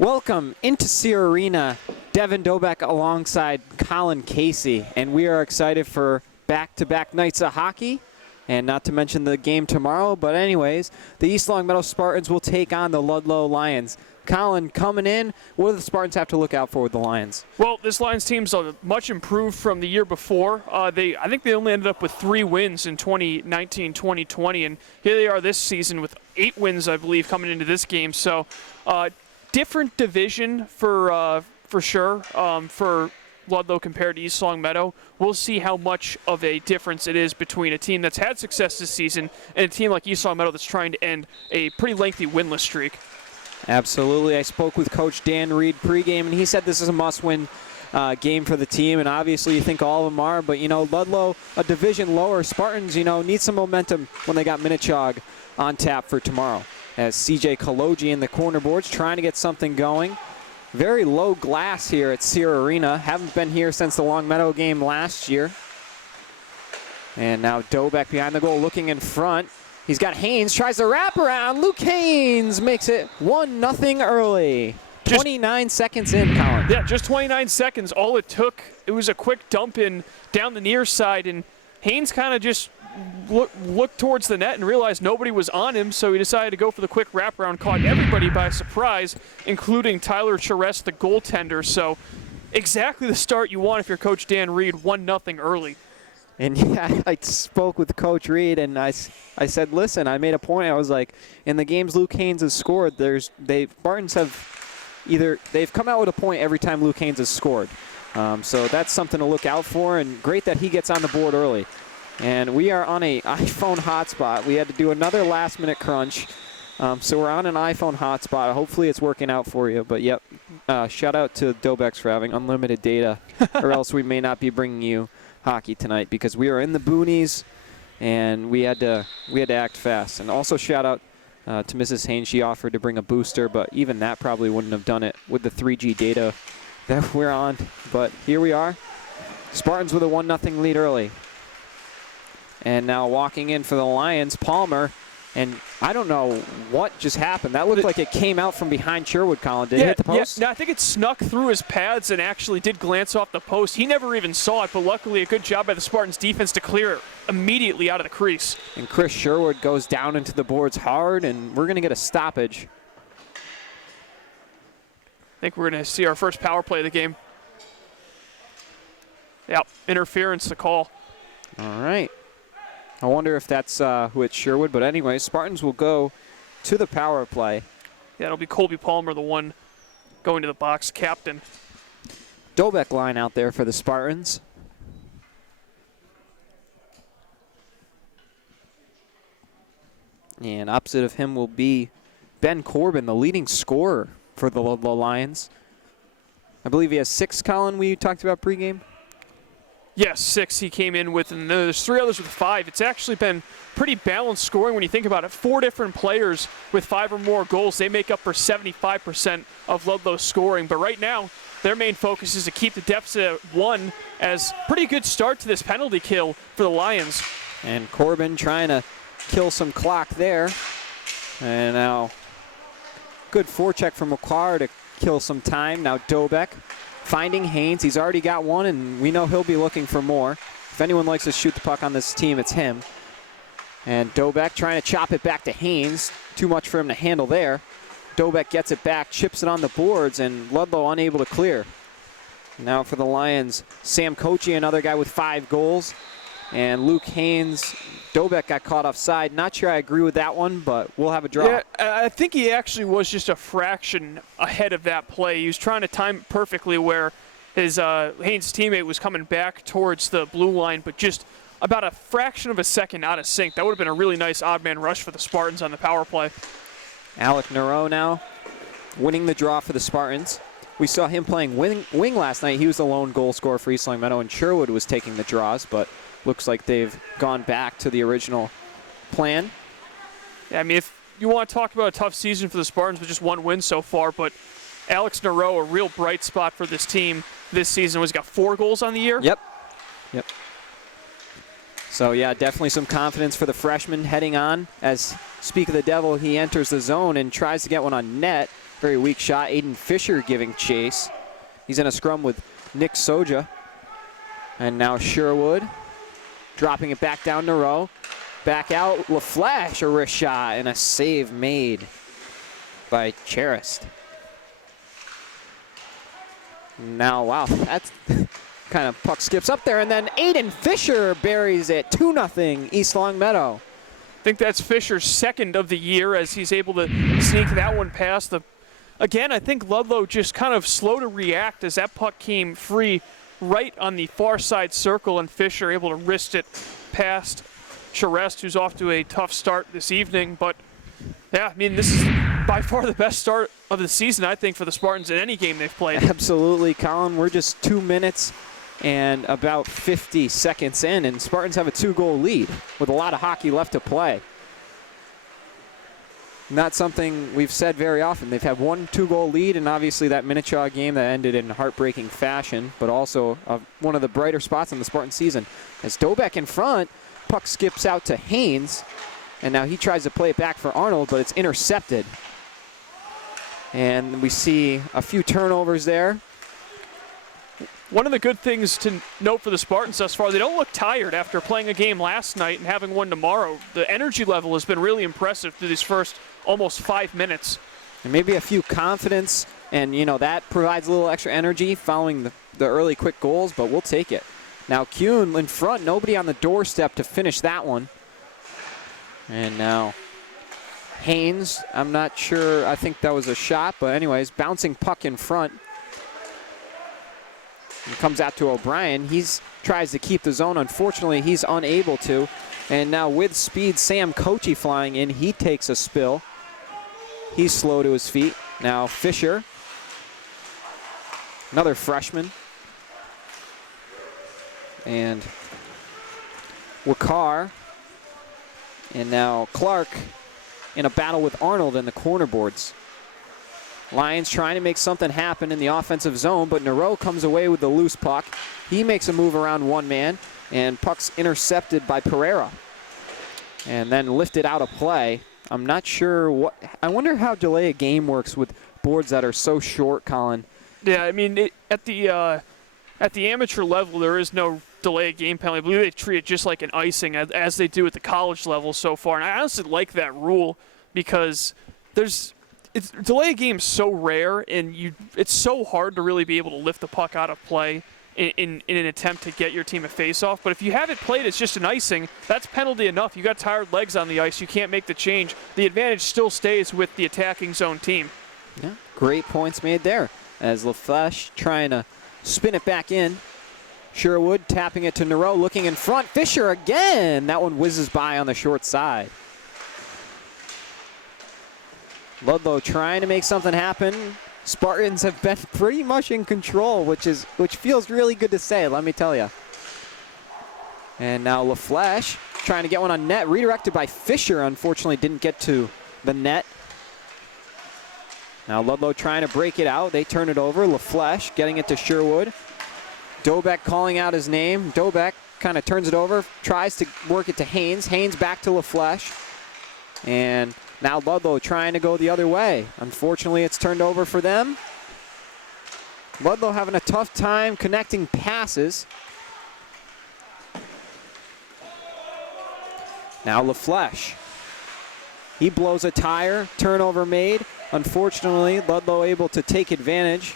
Welcome into Sear Arena, Devin Dobeck alongside Colin Casey, and we are excited for back-to-back nights of hockey, and not to mention the game tomorrow. But anyways, the East Longmeadow Spartans will take on the Ludlow Lions. Colin, coming in, what do the Spartans have to look out for with the Lions? Well, this Lions team's much improved from the year before. I think they only ended up with 3 wins in 2019-2020, and here they are this season with 8 wins, I believe, coming into this game. So, different division for sure for Ludlow compared to East Longmeadow. We'll see how much of a difference it is between a team that's had success this season and a team like East Longmeadow that's trying to end a pretty lengthy winless streak. Absolutely. I spoke with Coach Dan Reed pregame, and he said this is a must-win game for the team, and obviously you think all of them are, but, Ludlow, a division lower, Spartans, need some momentum when they got Minnechaug on tap for tomorrow. As CJ Kalogi in the corner boards trying to get something going. Very low glass here at Sear Arena. Haven't been here since the Longmeadow game last year. And now Dobeck behind the goal looking in front. He's got Haynes, tries to wrap around. Luke Haynes makes it 1-0 early. 29 seconds in, Colin. Yeah, just 29 seconds. All it took, it was a quick dump in down the near side, and Haynes kind of just looked towards the net and realized nobody was on him, so he decided to go for the quick wraparound. Caught everybody by surprise, including Tyler Charest, the goaltender. So exactly the start you want if you're Coach Dan Reed, 1-0 early. And yeah, I spoke with Coach Reed, and I said, listen, I made a point. I was like, in the games Luke Haynes has scored, Spartans they've come out with a point every time Luke Haynes has scored. So that's something to look out for, and great that he gets on the board early. And we are on an iPhone hotspot. We had to do another last-minute crunch. So we're on an iPhone hotspot. Hopefully it's working out for you. But, yep, shout out to Dobex for having unlimited data, or else we may not be bringing you hockey tonight, because we are in the boonies and we had to act fast. And also shout out to Mrs. Haynes. She offered to bring a booster, but even that probably wouldn't have done it with the 3G data that we're on. But here we are. Spartans with a 1-0 lead early. And now walking in for the Lions, Palmer. And I don't know what just happened. That looked like it came out from behind Sherwood, Colin. Did it hit the post? Yeah, no, I think it snuck through his pads and actually did glance off the post. He never even saw it, but luckily a good job by the Spartans defense to clear it immediately out of the crease. And Chris Sherwood goes down into the boards hard, and we're going to get a stoppage. I think we're going to see our first power play of the game. Yep, interference to call. All right. I wonder if that's who it's Sherwood. But anyway, Spartans will go to the power play. Yeah, it'll be Colby Palmer, the one going to the box, captain. Dobeck line out there for the Spartans. And opposite of him will be Ben Corbin, the leading scorer for the Ludlow Lions. I believe he has 6, Colin, we talked about pregame. Yes, 6 he came in with, and there's 3 others with 5. It's actually been pretty balanced scoring when you think about it. 4 different players with 5 or more goals. They make up for 75% of Ludlow's scoring. But right now, their main focus is to keep the deficit at 1, as pretty good start to this penalty kill for the Lions. And Corbin trying to kill some clock there. And now good forecheck from McQuarrie to kill some time. Now Dobeck finding Haynes. He's already got one, and we know he'll be looking for more. If anyone likes to shoot the puck on this team, it's him. And Dobeck trying to chop it back to Haynes. Too much for him to handle there. Dobeck gets it back, chips it on the boards, and Ludlow unable to clear. Now for the Lions, Sam Kochi, another guy with 5 goals. And Luke Haynes, Dobeck got caught offside. Not sure I agree with that one, but we'll have a draw. Yeah, I think he actually was just a fraction ahead of that play. He was trying to time it perfectly where his Haynes' teammate was coming back towards the blue line, but just about a fraction of a second out of sync. That would have been a really nice odd man rush for the Spartans on the power play. Alec Nero now winning the draw for the Spartans. We saw him playing wing last night. He was the lone goal scorer for East Longmeadow, and Sherwood was taking the draws, but looks like they've gone back to the original plan. Yeah, I mean, if you want to talk about a tough season for the Spartans with just 1 win so far, but Alex Nero, a real bright spot for this team this season, was got 4 goals on the year. Yep. So, yeah, definitely some confidence for the freshman heading on. As, speak of the devil, he enters the zone and tries to get one on net. Very weak shot. Aiden Fisher giving chase. He's in a scrum with Nick Soja. And now Sherwood dropping it back down to row. Back out, LaFlash, a wrist shot, and a save made by Charist. Now, wow, that's kind of puck skips up there, and then Aiden Fisher buries it, 2-0 East Longmeadow. I think that's Fisher's second of the year as he's able to sneak that one past the. Again, I think Ludlow just kind of slow to react as that puck came free right on the far side circle, and Fisher able to wrist it past Charest, who's off to a tough start this evening. But yeah, I mean, this is by far the best start of the season, I think, for the Spartans in any game they've played. Absolutely, Colin. We're just 2 minutes and about 50 seconds in, and Spartans have a 2-goal lead with a lot of hockey left to play. Not something we've said very often. They've had 1 2-goal lead, and obviously that Minnechaw game that ended in heartbreaking fashion, but also one of the brighter spots in the Spartan season. As Dobeck in front, puck skips out to Haynes, and now he tries to play it back for Arnold, but it's intercepted. And we see a few turnovers there. One of the good things to note for the Spartans thus far, they don't look tired after playing a game last night and having one tomorrow. The energy level has been really impressive through these first almost 5 minutes. And maybe a few confidence, and that provides a little extra energy following the early quick goals, but we'll take it. Now Kuhn in front, nobody on the doorstep to finish that one. And now Haynes, I'm not sure, I think that was a shot, but anyways, bouncing puck in front. It comes out to O'Brien. He tries to keep the zone. Unfortunately, he's unable to. And now with speed, Sam Kochi flying in. He takes a spill. He's slow to his feet. Now Fisher, another freshman. And Wakar. And now Clark in a battle with Arnold in the corner boards. Lions trying to make something happen in the offensive zone, but Nero comes away with the loose puck. He makes a move around one man, and puck's intercepted by Pereira. And then lifted out of play. I'm not sure what. I wonder how delay a game works with boards that are so short, Colin. Yeah, I mean, at the amateur level, there is no delay a game penalty. I believe they treat it just like an icing, as they do at the college level so far. And I honestly like that rule because delay a game is so rare, and it's so hard to really be able to lift the puck out of play in an attempt to get your team a face-off. But if you have it played as just an icing, that's penalty enough. You got tired legs on the ice. You can't make the change. The advantage still stays with the attacking zone team. Yeah, great points made there. As LaFleche trying to spin it back in. Sherwood tapping it to Nero, looking in front. Fisher again. That one whizzes by on the short side. Ludlow trying to make something happen. Spartans have been pretty much in control, which feels really good to say, let me tell you. And now LaFleche trying to get one on net, redirected by Fisher. Unfortunately, didn't get to the net. Now Ludlow trying to break it out. They turn it over. LaFleche getting it to Sherwood. Dobeck calling out his name. Dobeck kind of turns it over, tries to work it to Haynes. Haynes back to LaFleche. And now Ludlow trying to go the other way. Unfortunately, it's turned over for them. Ludlow having a tough time connecting passes. Now LaFleche. He blows a tire, turnover made. Unfortunately, Ludlow unable to take advantage.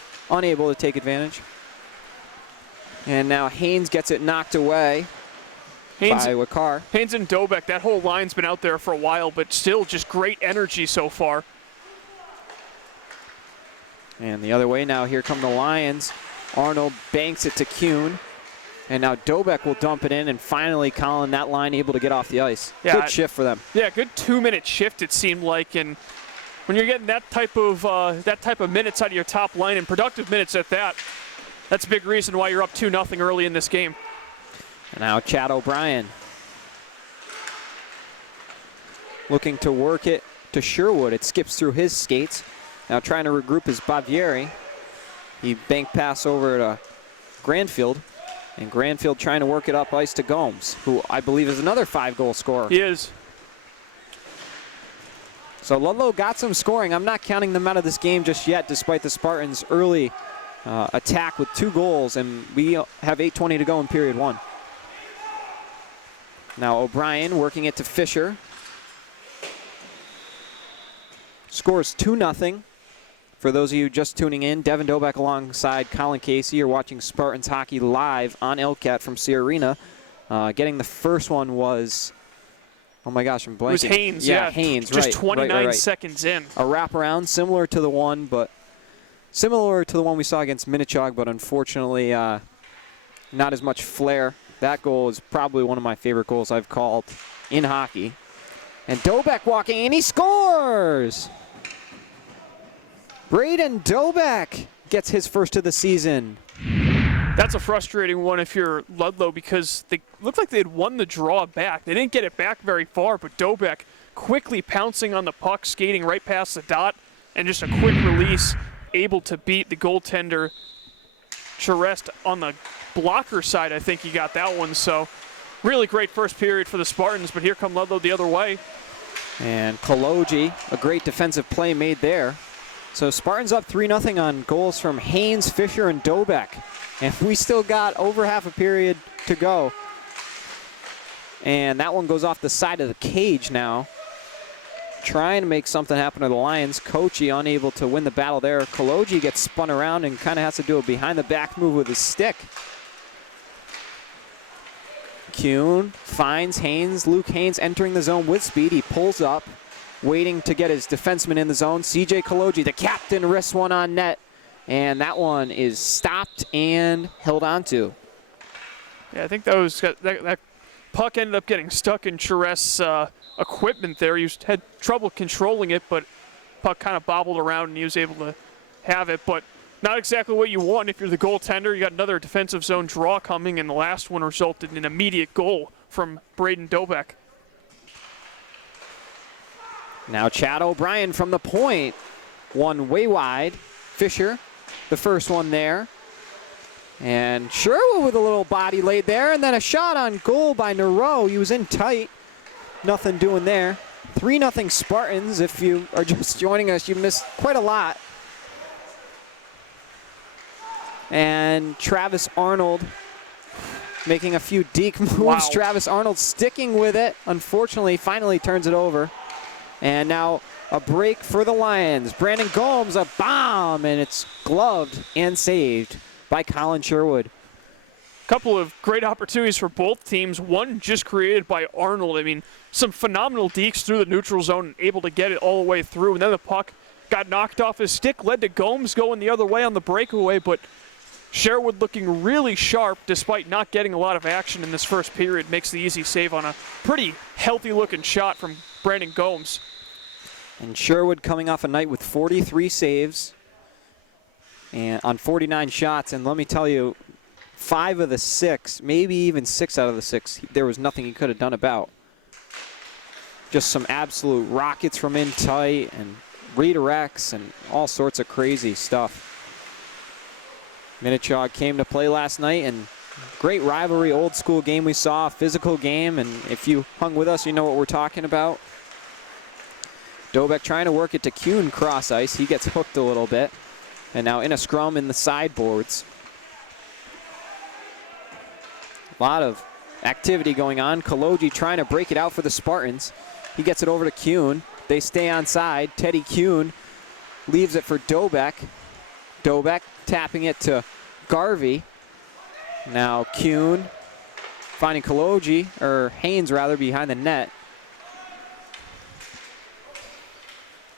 And now Haynes gets it knocked away by Wakar. Haynes and Dobeck, that whole line's been out there for a while, but still just great energy so far. And the other way now, here come the Lions. Arnold banks it to Kuhn. And now Dobeck will dump it in, and finally Colin, that line able to get off the ice. Yeah, good shift for them. Yeah, good 2-minute shift it seemed like, and when you're getting that type of minutes out of your top line, and productive minutes at that, that's a big reason why you're up 2-0 early in this game. And now Chad O'Brien looking to work it to Sherwood. It skips through his skates. Now trying to regroup his Bavieri. He bank pass over to Granfield. And Granfield trying to work it up ice to Gomes, who I believe is another 5-goal scorer. He is. So Ludlow got some scoring. I'm not counting them out of this game just yet, despite the Spartans' early attack with 2 goals, and we have 8:20 to go in period 1. Now O'Brien working it to Fisher. Scores 2-0. For those of you just tuning in, Devin Doback alongside Colin Casey. You're watching Spartans hockey live on LCAT from Sea Arena. Getting the first one was, oh my gosh, I'm blanking. It was Haynes, yeah. Haynes, just right. 29 seconds in. A wraparound similar to the one we saw against Minichog, but unfortunately not as much flair. That goal is probably one of my favorite goals I've called in hockey. And Doback walking, and he scores! Braden Doback gets his first of the season. That's a frustrating one if you're Ludlow, because they looked like they had won the draw back. They didn't get it back very far, but Doback quickly pouncing on the puck, skating right past the dot, and just a quick release, able to beat the goaltender. Charest on the blocker side, I think he got that one. So really great first period for the Spartans, but here come Ludlow the other way. And Kologi, a great defensive play made there. So Spartans up 3-0 on goals from Haynes, Fisher, and Doback. And we still got over half a period to go. And that one goes off the side of the cage now. Trying to make something happen to the Lions. Kochi unable to win the battle there. Kologi gets spun around and kind of has to do a behind-the-back move with his stick. Kuhn finds Haynes. Luke Haynes entering the zone with speed. He pulls up, waiting to get his defenseman in the zone. CJ Kologi, the captain, risks one on net. And that one is stopped and held onto. Yeah, I think that puck ended up getting stuck in Charest's equipment there. He had trouble controlling it, but puck kind of bobbled around and he was able to have it. But not exactly what you want if you're the goaltender. You got another defensive zone draw coming, and the last one resulted in an immediate goal from Braden Doback. Now Chad O'Brien from the point. One way wide. Fisher, the first one there. And Sherwood with a little body laid there, and then a shot on goal by Nero. He was in tight. Nothing doing there. 3-0 Spartans. If you are just joining us, you missed quite a lot. And Travis Arnold making a few deke moves. Wow. Travis Arnold sticking with it. Unfortunately, finally turns it over. And now a break for the Lions. Brandon Gomes, a bomb, and it's gloved and saved by Colin Sherwood. Couple of great opportunities for both teams. One just created by Arnold. I mean, some phenomenal dekes through the neutral zone and able to get it all the way through. And then the puck got knocked off his stick, led to Gomes going the other way on the breakaway, but Sherwood looking really sharp despite not getting a lot of action in this first period. Makes the easy save on a pretty healthy looking shot from Brandon Gomes. And Sherwood coming off a night with 43 saves and on 49 shots. And let me tell you, 5 of the 6, maybe even 6 out of the 6, there was nothing he could have done about. Just some absolute rockets from in tight and redirects and all sorts of crazy stuff. Minichog came to play last night, and great rivalry, old school game we saw, physical game, and if you hung with us, you know what we're talking about. Doback trying to work it to Kuhn cross ice. He gets hooked a little bit, and now in a scrum in the sideboards. A lot of activity going on. Kologi trying to break it out for the Spartans. He gets it over to Kuhn. They stay on side. Teddy Kuhn leaves it for Doback. Doback tapping it to Garvey. Now Kuhn finding Kologi, or Haynes rather, behind the net.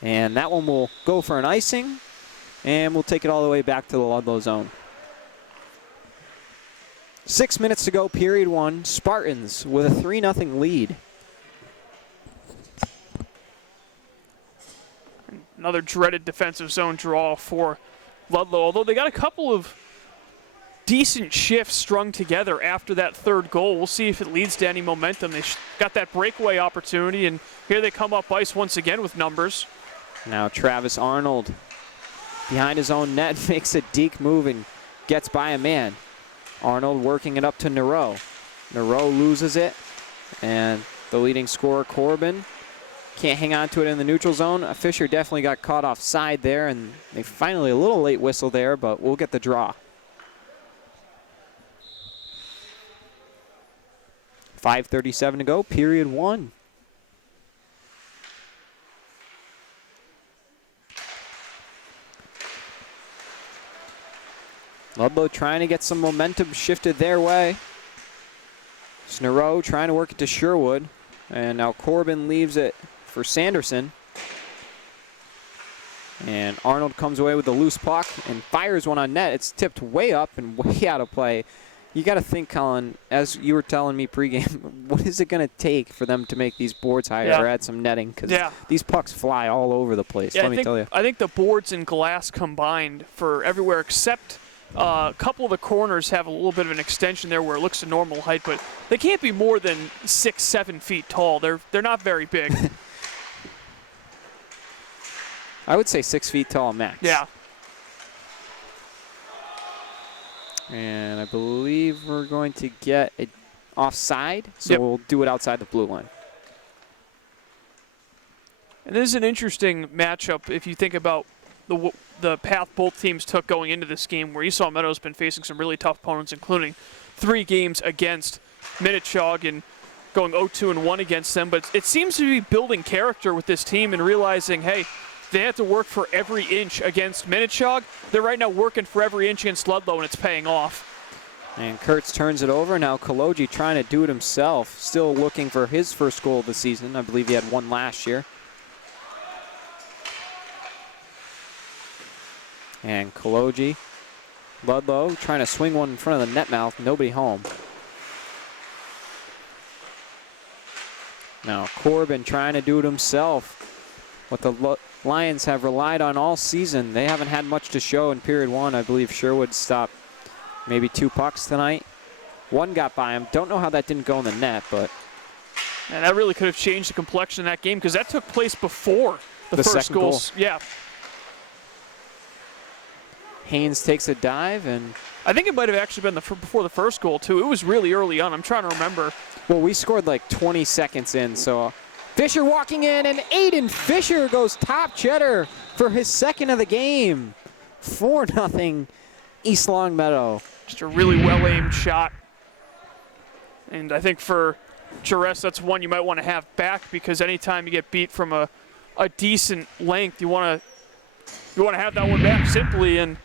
And that one will go for an icing, and we'll take it all the way back to the Ludlow zone. 6 minutes to go, period 1. Spartans with a 3-0 lead. Another dreaded defensive zone draw for Ludlow, although they got a couple of decent shifts strung together after that third goal. We'll see if it leads to any momentum. They got that breakaway opportunity, and here they come up ice once again with numbers. Now Travis Arnold behind his own net makes a deke move and gets by a man. Arnold working it up to Nero. Nero loses it, and the leading scorer, Corbin, can't hang on to it in the neutral zone. Fisher definitely got caught offside there, and they finally a little late whistle there, but we'll get the draw. 5:37 to go, period 1. Ludlow trying to get some momentum shifted their way. Snero trying to work it to Sherwood. And now Corbin leaves it for Sanderson. And Arnold comes away with the loose puck and fires one on net. It's tipped way up and way out of play. You got to think, Colin, as you were telling me pregame, what is it going to take for them to make these boards higher or add some netting? Because these pucks fly all over the place, let me tell you. I think the boards and glass combined for everywhere except a couple of the corners have a little bit of an extension there where it looks a normal height, but they can't be more than 6-7 feet tall. They're not very big. I would say 6 feet tall max. Yeah. And I believe we're going to get it offside, so we'll do it outside the blue line. And this is an interesting matchup if you think about the path both teams took going into this game, where Esau Meadows been facing some really tough opponents, including 3 games against Minnechaug and going 0-2-1 against them. But it seems to be building character with this team and realizing, hey, they have to work for every inch against Minnechaug. They're right now working for every inch against Ludlow, and it's paying off. And Kurtz turns it over. Now Kaloji trying to do it himself, still looking for his first goal of the season. I believe he had one last year. And Kaloji, Ludlow trying to swing one in front of the net mouth. Nobody home. Now Corbin trying to do it himself. What the Lions have relied on all season. They haven't had much to show in period 1. I believe Sherwood stopped maybe 2 pucks tonight. 1 got by him. Don't know how that didn't go in the net, but. And that really could have changed the complexion of that game because that took place before the first goal. Yeah. Haynes takes a dive, and I think it might have actually been before the first goal, too. It was really early on. I'm trying to remember. Well, we scored like 20 seconds in, so Fisher walking in, and Aiden Fisher goes top cheddar for his second of the game. 4-0 East Longmeadow. Just a really well-aimed shot. And I think for Jerez, that's one you might want to have back, because anytime you get beat from a decent length, you want to have that one back simply, and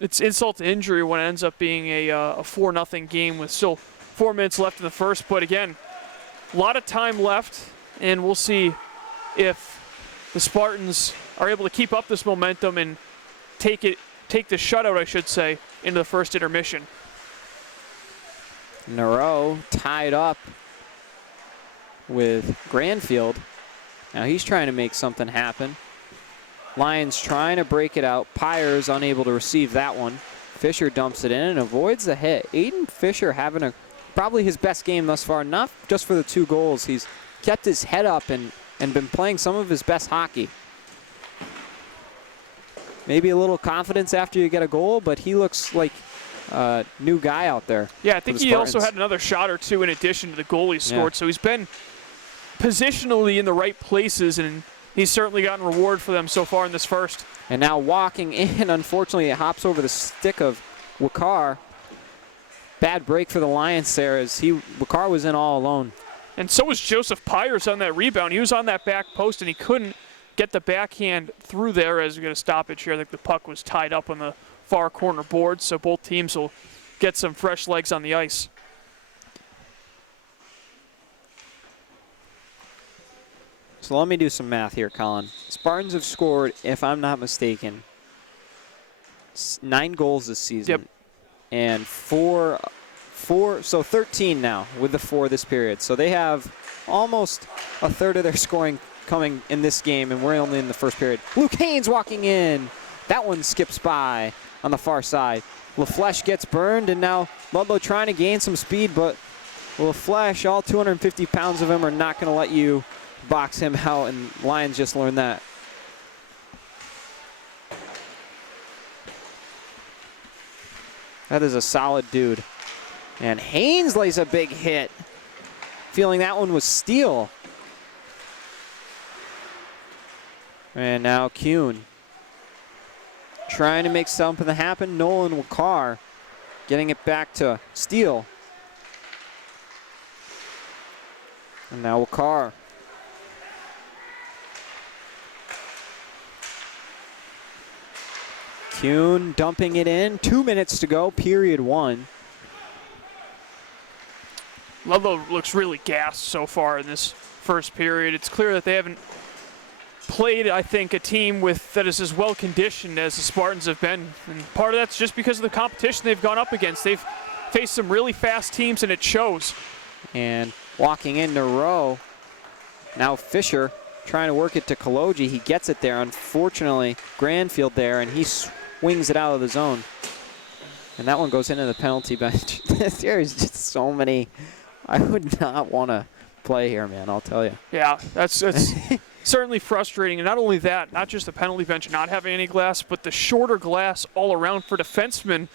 it's insult to injury when it ends up being a 4-0 game with still 4 minutes left in the first. But again, a lot of time left, and we'll see if the Spartans are able to keep up this momentum and take the shutout, I should say, into the first intermission. Nero tied up with Granfield. Now he's trying to make something happen. Lions trying to break it out. Pyers unable to receive that one. Fisher dumps it in and avoids the hit. Aiden Fisher having probably his best game thus far, not just for the 2 goals. He's kept his head up and been playing some of his best hockey. Maybe a little confidence after you get a goal, but he looks like a new guy out there. Yeah, I think he also had another shot or 2 in addition to the goal he scored. Yeah. So he's been positionally in the right places, and he's certainly gotten reward for them so far in this first. And now walking in, unfortunately, it hops over the stick of Wakar. Bad break for the Lions there as Wakar was in all alone. And so was Joseph Pyers on that rebound. He was on that back post, and he couldn't get the backhand through there as we get a stoppage here. I think the puck was tied up on the far corner board, so both teams will get some fresh legs on the ice. So let me do some math here, Colin. Spartans have scored, if I'm not mistaken, 9 goals this season. Yep. And so 13 now with the 4 this period. So they have almost a third of their scoring coming in this game, and we're only in the first period. Luke Haynes walking in. That one skips by on the far side. LaFleche gets burned, and now Ludlow trying to gain some speed, but LaFleche, all 250 pounds of him, are not going to let you box him out, and Lions just learned that. That is a solid dude. And Haynes lays a big hit. Feeling that one was steel. And now Kuhn trying to make something happen. Nolan Wakar getting it back to Steele. And now Wakar. Kuhn dumping it in. 2 minutes to go, period 1. Ludlow looks really gassed so far in this first period. It's clear that they haven't played, I think, a team that is as well conditioned as the Spartans have been. And part of that's just because of the competition they've gone up against. They've faced some really fast teams, and it shows. And walking in row, now Fisher trying to work it to Kaloji. He gets it there. Unfortunately, Granfield there, and he swings it out of the zone. And that one goes into the penalty bench. There's just so many. I would not want to play here, man, I'll tell you. Yeah, that's certainly frustrating. And not only that, not just the penalty bench not having any glass, but the shorter glass all around for defensemen.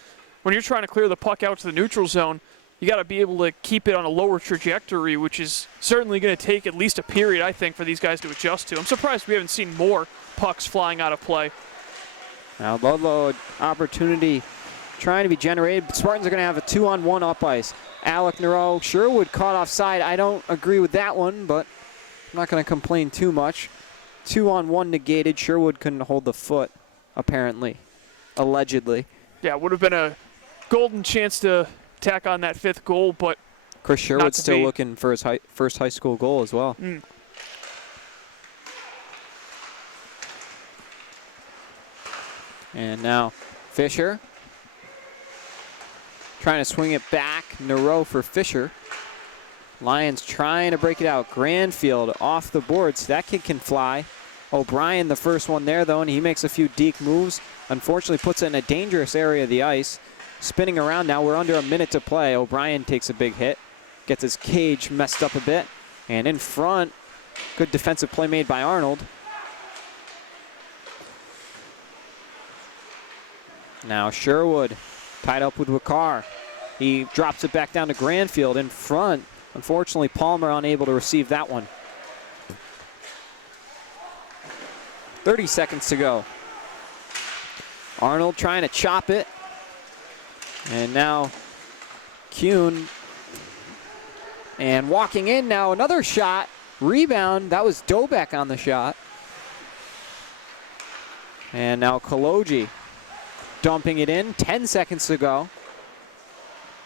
When you're trying to clear the puck out to the neutral zone, you got to be able to keep it on a lower trajectory, which is certainly going to take at least a period, I think, for these guys to adjust to. I'm surprised we haven't seen more pucks flying out of play. Now Ludlow, opportunity trying to be generated, but Spartans are going to have a 2-on-1 up ice. Alec Nero, Sherwood caught offside. I don't agree with that one, but I'm not going to complain too much. 2-on-1 negated. Sherwood couldn't hold the foot, apparently, allegedly. Yeah, it would have been a golden chance to tack on that 5th goal, but Chris Sherwood's still looking for his first high school goal as well. And now Fisher trying to swing it back. Nero for Fisher. Lions trying to break it out. Granfield off the boards. That kid can fly. O'Brien the first one there though, and he makes a few deke moves. Unfortunately puts it in a dangerous area of the ice. Spinning around now, we're under a minute to play. O'Brien takes a big hit. Gets his cage messed up a bit. And in front, good defensive play made by Arnold. Now Sherwood tied up with Wakar. He drops it back down to Granfield in front. Unfortunately, Palmer unable to receive that one. 30 seconds to go. Arnold trying to chop it. And now Kuhn. And walking in now, another shot. Rebound. That was Dobek on the shot. And now Kaloji dumping it in. 10 seconds to go.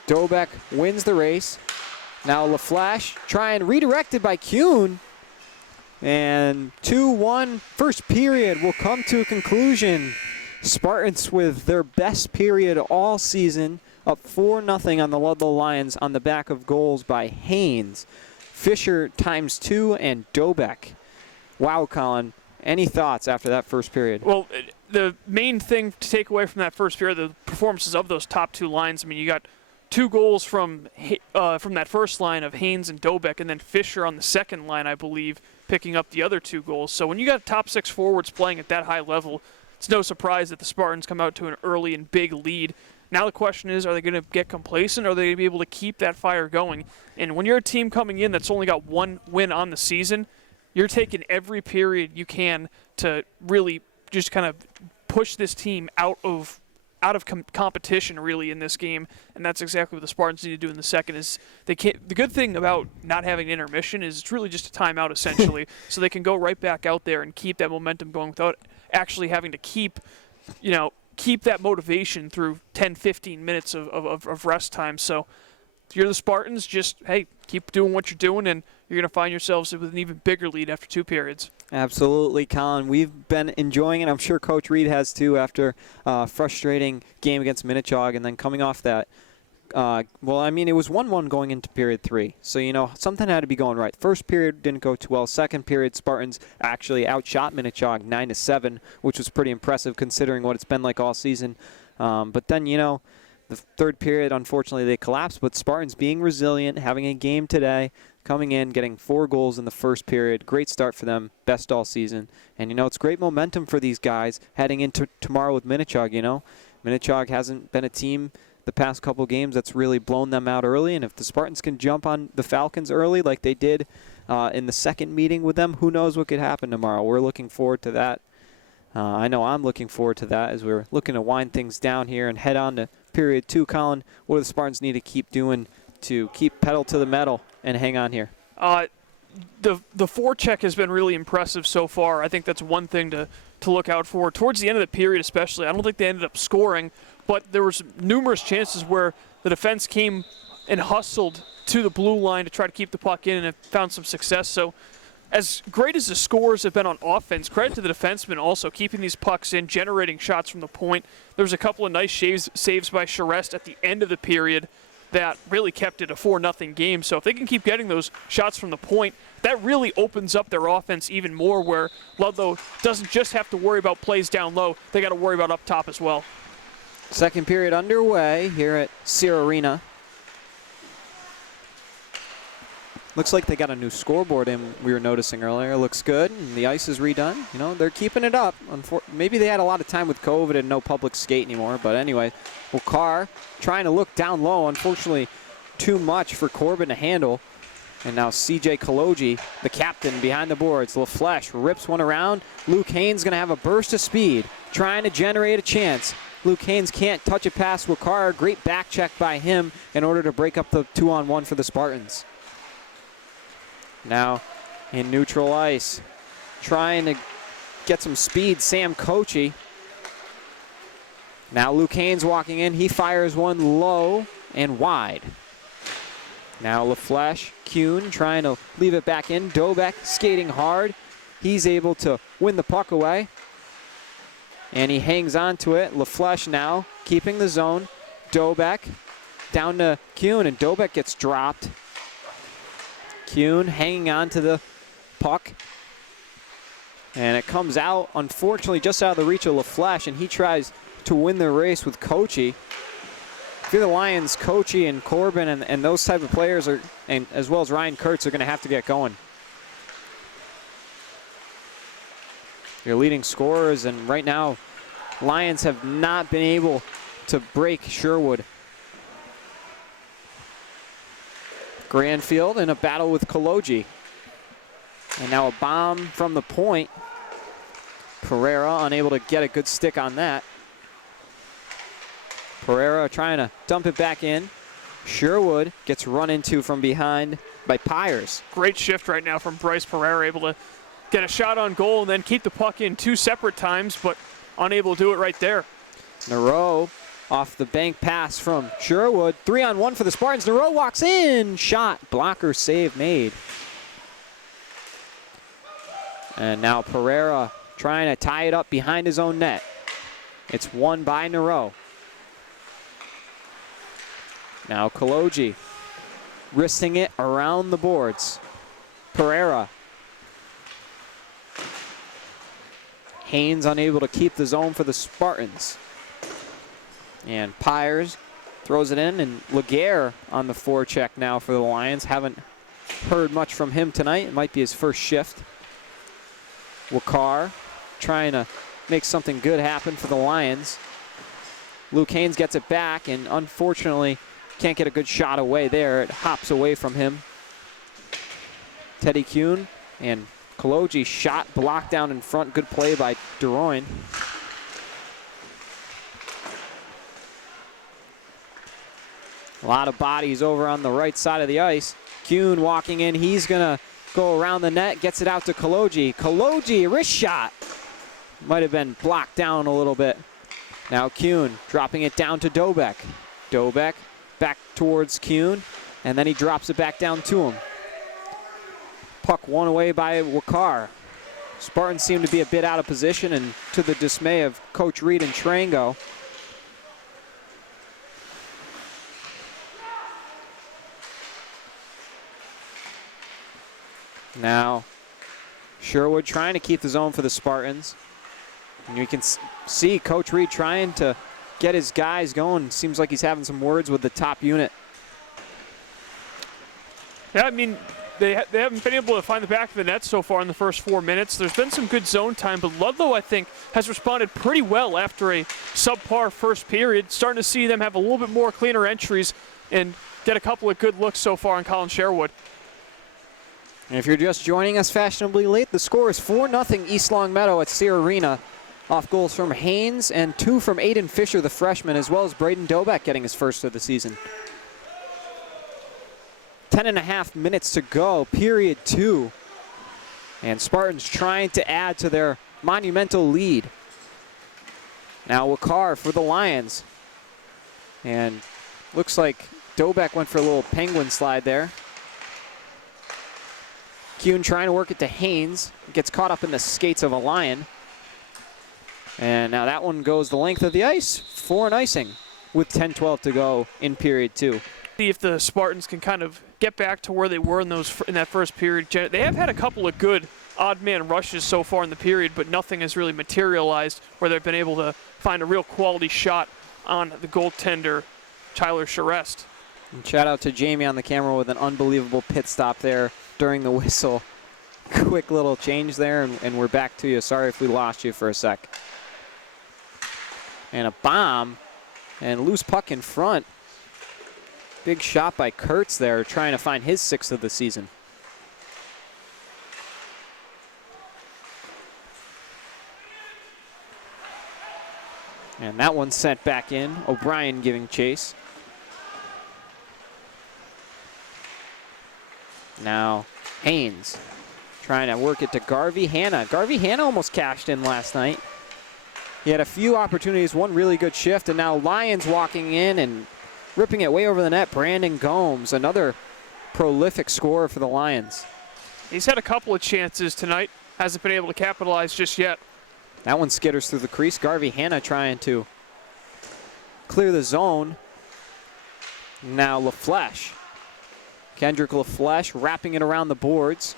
Dobek wins the race. Now LaFlash trying, redirected by Kuhn. And 2-1, first period will come to a conclusion. Spartans with their best period all season, up 4-0 on the Ludlow Lions on the back of goals by Haynes, Fisher ×2, and Dobek. Wow, Colin, any thoughts after that first period? Well, the main thing to take away from that first period, the performances of those top two lines. I mean, you got 2 goals from that first line of Haynes and Dobek, and then Fisher on the second line, I believe, picking up the other 2 goals. So when you got top 6 forwards playing at that high level, it's no surprise that the Spartans come out to an early and big lead. Now the question is, are they going to get complacent, or are they going to be able to keep that fire going? And when you're a team coming in that's only got 1 win on the season, you're taking every period you can to really just kind of push this team out of competition really in this game, and that's exactly what the Spartans need to do in the second. Is they can't. The good thing about not having intermission is it's really just a timeout essentially, so they can go right back out there and keep that momentum going without actually having to keep that motivation through 10-15 minutes of rest time. So if you're the Spartans, just keep doing what you're doing, and you're going to find yourselves with an even bigger lead after 2 periods. Absolutely, Colin. We've been enjoying it. I'm sure Coach Reed has too after a frustrating game against Minnechaug and then coming off that. It was 1-1 going into period 3. So, something had to be going right. First period didn't go too well. Second period, Spartans actually outshot Minnechaug 9-7, which was pretty impressive considering what it's been like all season. But then, the third period, unfortunately, they collapsed. But Spartans being resilient, having a game today, coming in, getting 4 goals in the first period. Great start for them, best all season. And, it's great momentum for these guys heading into tomorrow with Minnechaug, Minnechaug hasn't been a team the past couple games that's really blown them out early. And if the Spartans can jump on the Falcons early like they did in the second meeting with them. Who knows what could happen tomorrow? We're looking forward to that. I know I'm looking forward to that as we're looking to wind things down here and head on to period 2. Colin, what do the Spartans need to keep doing to keep pedal to the metal and hang on here? The forecheck has been really impressive so far. I think that's one thing to look out for. Towards the end of the period especially, I don't think they ended up scoring, but there was numerous chances where the defense came and hustled to the blue line to try to keep the puck in and have found some success. So as great as the scores have been on offense, credit to the defensemen also keeping these pucks in, generating shots from the point. There's a couple of nice saves by Charest at the end of the period that really kept it a 4-0 game. So if they can keep getting those shots from the point, that really opens up their offense even more, where Ludlow doesn't just have to worry about plays down low, they got to worry about up top as well. Second period underway here at Sear Arena. Looks like they got a new scoreboard in, we were noticing earlier. Looks good, and the ice is redone. You know, they're keeping it up. Maybe they had a lot of time with COVID and no public skate anymore, but anyway. Well, Carr trying to look down low. Unfortunately, too much for Corbin to handle. And now C.J. Kaloji, the captain, behind the boards. LaFleche rips one around. Luke Haynes going to have a burst of speed, trying to generate a chance. Luke Haynes can't touch it past Wakar. Great back check by him in order to break up the 2-on-1 for the Spartans. Now in neutral ice, trying to get some speed, Sam Kochi. Now Luke Haynes walking in. He fires one low and wide. Now LaFleche, Kuhn trying to leave it back in. Dobek skating hard. He's able to win the puck away. And he hangs on to it. LaFleche now keeping the zone. Dobek down to Kuhn, and Dobek gets dropped. Kuhn hanging on to the puck. And it comes out, unfortunately, just out of the reach of LaFleche, and he tries to win the race with Kochi. If you're the Lions, Kochi and Corbin and those type of players, are, and as well as Ryan Kurtz, are going to have to get going. Your leading scorers, and right now, Lions have not been able to break Sherwood. Granfield in a battle with Kaloji. And now a bomb from the point. Pereira unable to get a good stick on that. Pereira trying to dump it back in. Sherwood gets run into from behind by Pyers. Great shift right now from Bryce Pereira, able to get a shot on goal and then keep the puck in 2 separate times, but unable to do it right there. Nareau off the bank pass from Sherwood. 3-on-1 for the Spartans. Nareau walks in. Shot. Blocker save made. And now Pereira trying to tie it up behind his own net. It's won by Nareau. Now Kaloji wristing it around the boards. Pereira. Haynes unable to keep the zone for the Spartans. And Pyers throws it in, and Laguerre on the forecheck now for the Lions. Haven't heard much from him tonight. It might be his first shift. Wakar trying to make something good happen for the Lions. Luke Haynes gets it back, and unfortunately can't get a good shot away there. It hops away from him. Teddy Kuhn and Kaloji shot blocked down in front. Good play by DeRoyne. A lot of bodies over on the right side of the ice. Kuhn walking in. He's going to go around the net. Gets it out to Kaloji. Kaloji, wrist shot. Might have been blocked down a little bit. Now Kuhn dropping it down to Dobek. Dobek back towards Kuhn. And then he drops it back down to him. Puck won away by Wakar. Spartans seem to be a bit out of position, and to the dismay of Coach Reed and Trango. Now, Sherwood trying to keep the zone for the Spartans. And you can see Coach Reed trying to get his guys going. Seems like he's having some words with the top unit. Yeah, I mean, they haven't been able to find the back of the net so far in the first 4 minutes. There's been some good zone time, but Ludlow, I think, has responded pretty well after a subpar first period. Starting to see them have a little bit more cleaner entries and get a couple of good looks so far on Colin Sherwood. And if you're just joining us fashionably late, the score is 4-0 East Long Meadow at Sear Arena. Off goals from Haynes and 2 from Aiden Fisher, the freshman, as well as Braden Dobeck getting his first of the season. 10.5 minutes to go, period 2. And Spartans trying to add to their monumental lead. Now Wakar for the Lions. And looks like Dobeck went for a little penguin slide there. Kuhn trying to work it to Haynes. Gets caught up in the skates of a Lion. And now that one goes the length of the ice for an icing with 10-12 to go in period 2. See if the Spartans can kind of get back to where they were in that first period. They have had a couple of good odd man rushes so far in the period, but nothing has really materialized where they've been able to find a real quality shot on the goaltender, Tyler Charest. And shout out to Jamie on the camera with an unbelievable pit stop there during the whistle. Quick little change there, and we're back to you. Sorry if we lost you for a sec. And a bomb, and loose puck in front. Big shot by Kurtz there, trying to find his 6th of the season. And that one sent back in. O'Brien giving chase. Now Haynes trying to work it to Garvey Hanna. Garvey Hanna almost cashed in last night. He had a few opportunities, one really good shift, and now Lions walking in and ripping it way over the net. Brandon Gomes, another prolific scorer for the Lions. He's had a couple of chances tonight. Hasn't been able to capitalize just yet. That one skitters through the crease. Garvey Hanna trying to clear the zone. Now LaFleche. Kendrick LaFleche wrapping it around the boards.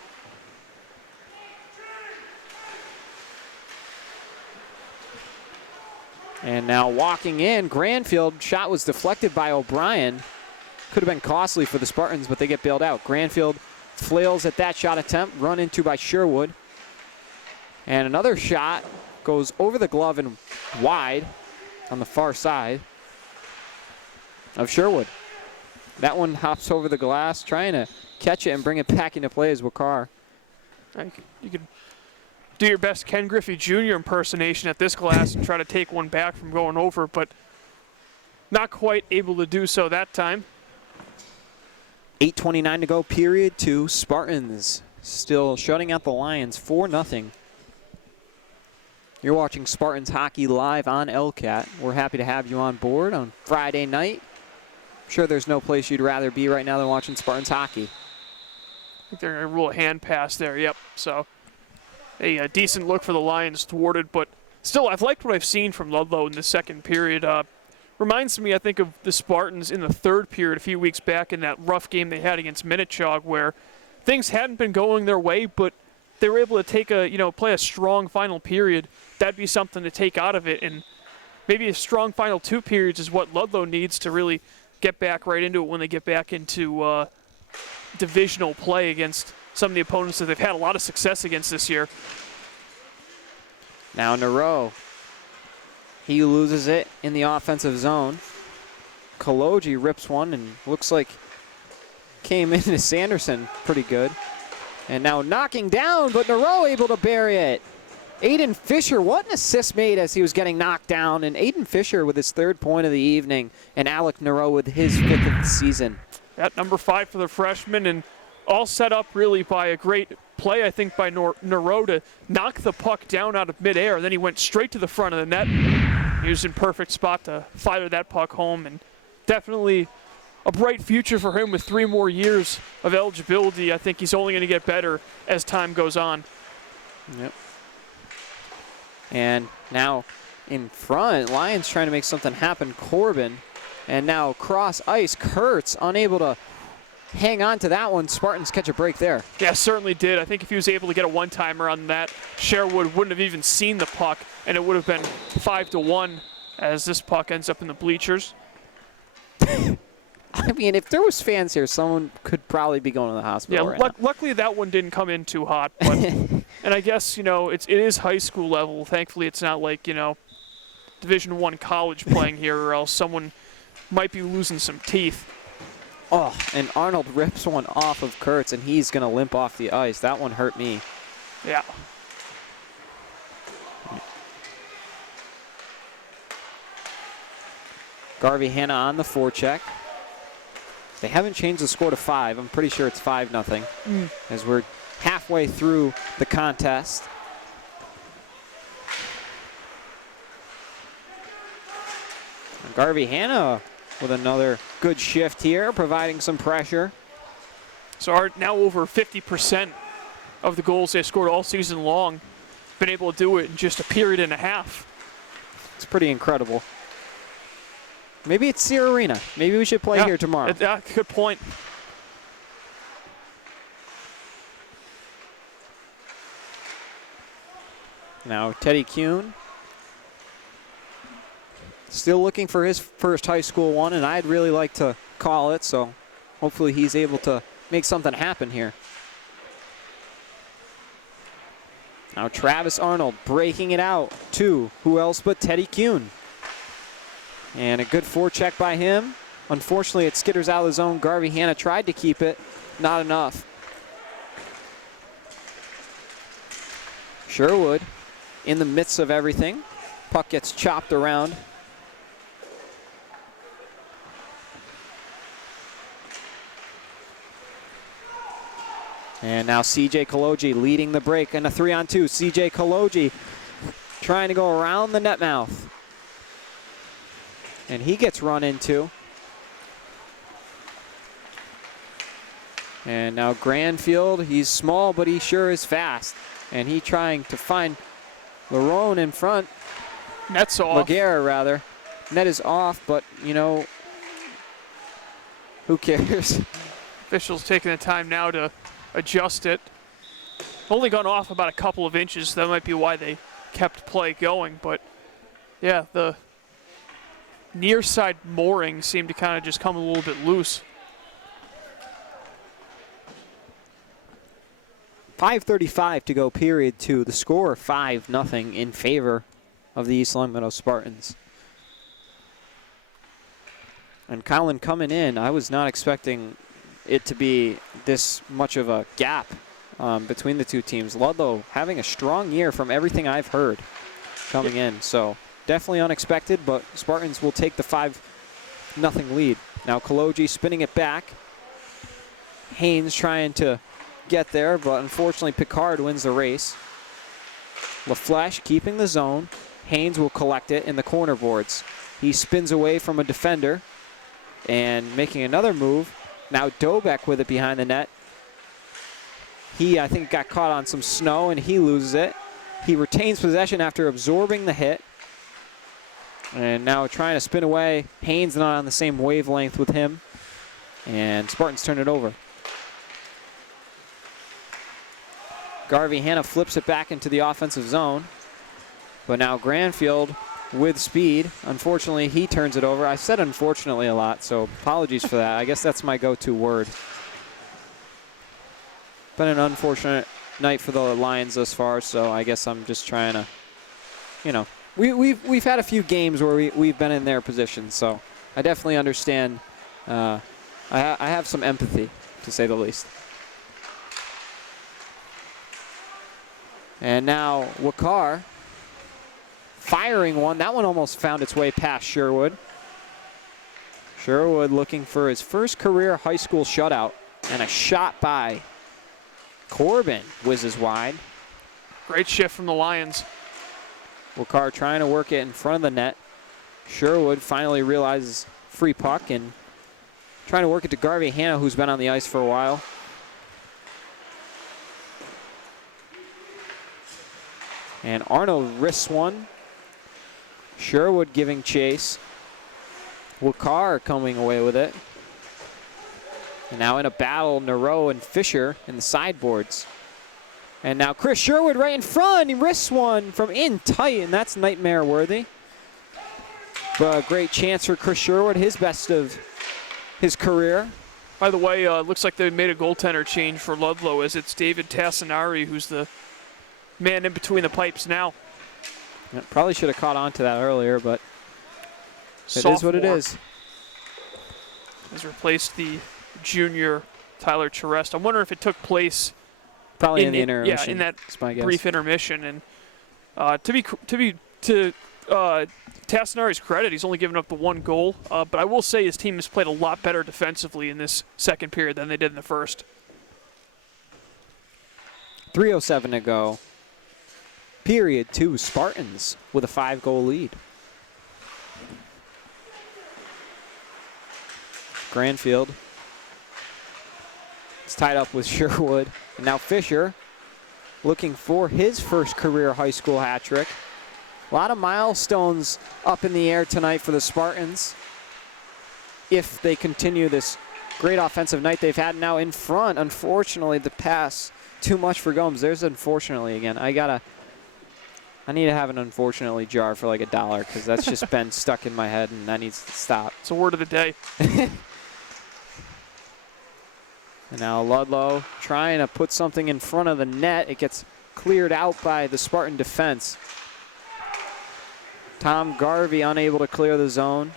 And now walking in, Granfield. Shot was deflected by O'Brien. Could have been costly for the Spartans, but they get bailed out. Granfield flails at that shot attempt, run into by Sherwood. And another shot goes over the glove and wide on the far side of Sherwood. That one hops over the glass, trying to catch it and bring it back into play as Wakar. You could do your best Ken Griffey Jr. impersonation at this glass and try to take one back from going over, but not quite able to do so that time. 8:29 to go, period 2. Spartans still shutting out the Lions 4-0. You're watching Spartans hockey live on LCAT. We're happy to have you on board on Friday night. I'm sure there's no place you'd rather be right now than watching Spartans hockey. I think they're going to rule a hand pass there, yep. So a decent look for the Lions thwarted, but still, I've liked what I've seen from Ludlow in the second period. Reminds me, I think, of the Spartans in the third period a few weeks back in that rough game they had against Minnechaug, where things hadn't been going their way, but they were able to take play a strong final period. That'd be something to take out of it, and maybe a strong final 2 periods is what Ludlow needs to really get back right into it when they get back into divisional play against some of the opponents that they've had a lot of success against this year. Now Nero. He loses it in the offensive zone. Kaloji rips one and looks like came into Sanderson pretty good. And now knocking down, but Nero able to bury it. Aiden Fisher, what an assist made as he was getting knocked down. And Aiden Fisher with his 3rd point of the evening, and Alec Nero with his 5th of the season. At number 5 for the freshman, and all set up really by a great play, I think, by Nero to knock the puck down out of midair. Then he went straight to the front of the net. He was in perfect spot to fire that puck home, and definitely a bright future for him with 3 more years of eligibility. I think he's only going to get better as time goes on. Yep. And now in front, Lions trying to make something happen. Corbin, and now cross ice. Kurtz unable to hang on to that one. Spartans catch a break there. Yeah, certainly did. I think if he was able to get a one-timer on that, Sherwood wouldn't have even seen the puck, and it would have been 5-1 as this puck ends up in the bleachers. I mean, if there was fans here, someone could probably be going to the hospital right now. Luckily that one didn't come in too hot. But, and I guess, it is high school level. Thankfully, it's not like, Division I college playing here, or else someone might be losing some teeth. Oh, and Arnold rips one off of Kurtz, and he's going to limp off the ice. That one hurt me. Yeah. Garvey Hanna on the forecheck. They haven't changed the score to 5. I'm pretty sure it's 5-0 as we're halfway through the contest. And Garvey Hanna with another good shift here, providing some pressure. So are now over 50% of the goals they scored all season long, been able to do it in just a period and a half. It's pretty incredible. Maybe it's Sear Arena. Maybe we should play here tomorrow. Good point. Now Teddy Kuhn, still looking for his first high school one, and I'd really like to call it, so hopefully he's able to make something happen here. Now Travis Arnold breaking it out to who else but Teddy Kuhn. And a good forecheck by him. Unfortunately, it skitters out of the zone. Garvey Hanna tried to keep it. Not enough. Sherwood in the midst of everything. Puck gets chopped around. And now C.J. Kaloji leading the break in a 3-on-2. C.J. Kaloji trying to go around the net mouth. And he gets run into. And now Granfield, he's small, but he sure is fast. And he trying to find Larone in front. Net's off. Laguerre, rather. Net is off, but, you know, who cares? Officials taking the time now to adjust it. Only gone off about a couple of inches. That might be why they kept play going. But, yeah, the near side mooring seemed to kind of just come a little bit loose. 5:35 to go, period 2. The score 5-0 in favor of the East Longmeadow Spartans. And Colin coming in, I was not expecting it to be this much of a gap between the two teams. Ludlow having a strong year from everything I've heard coming in. So definitely unexpected, but Spartans will take the 5-0 lead. Now Kaloji spinning it back. Haynes trying to get there, but unfortunately Picard wins the race. LaFleche keeping the zone. Haynes will collect it in the corner boards. He spins away from a defender and making another move. Now Dobek with it behind the net. He, I think, got caught on some snow and he loses it. He retains possession after absorbing the hit. And now trying to spin away. Haynes not on the same wavelength with him. And Spartans turn it over. Garvey Hanna flips it back into the offensive zone. But now Granfield with speed. Unfortunately, he turns it over. I said unfortunately a lot, so apologies for that. I guess that's my go-to word. Been an unfortunate night for the Lions thus far, so I guess I'm just trying to, you know, we've had a few games where we've been in their position, so I definitely understand. I have some empathy, to say the least. And now Wakar firing one. That one almost found its way past Sherwood. Sherwood looking for his first career high school shutout. And a shot by Corbin whizzes wide. Great shift from the Lions. Wakar trying to work it in front of the net. Sherwood finally realizes free puck and trying to work it to Garvey Hanna, who's been on the ice for a while. And Arnold risks one. Sherwood giving chase. Wakar coming away with it. And now in a battle, Nero and Fisher in the sideboards. And now Chris Sherwood right in front. He risks one from in tight, and that's nightmare worthy. But a great chance for Chris Sherwood, his best of his career. By the way, looks like they made a goaltender change for Ludlow, as it's David Tassinari who's the man in between the pipes now. Yeah, probably should have caught on to that earlier, but it is what it is. Has replaced the junior Tyler Charest. I wonder if it took place Probably in the intermission. Yeah, in that that's my guess. brief intermission. And to Tassinari's credit, he's only given up the one goal. But I will say his team has played a lot better defensively in this second period than they did in the first. 3:07 to go. Period 2, Spartans with a 5-goal lead. Granfield is tied up with Sherwood. And now Fisher looking for his first career high school hat trick. A lot of milestones up in the air tonight for the Spartans. If they continue this great offensive night they've had now in front, unfortunately the pass too much for Gomes. There's unfortunately again. I need to have an unfortunately jar for like $1 because that's just been stuck in my head and that needs to stop. It's a word of the day. And now Ludlow trying to put something in front of the net. It gets cleared out by the Spartan defense. Tom Garvey unable to clear the zone.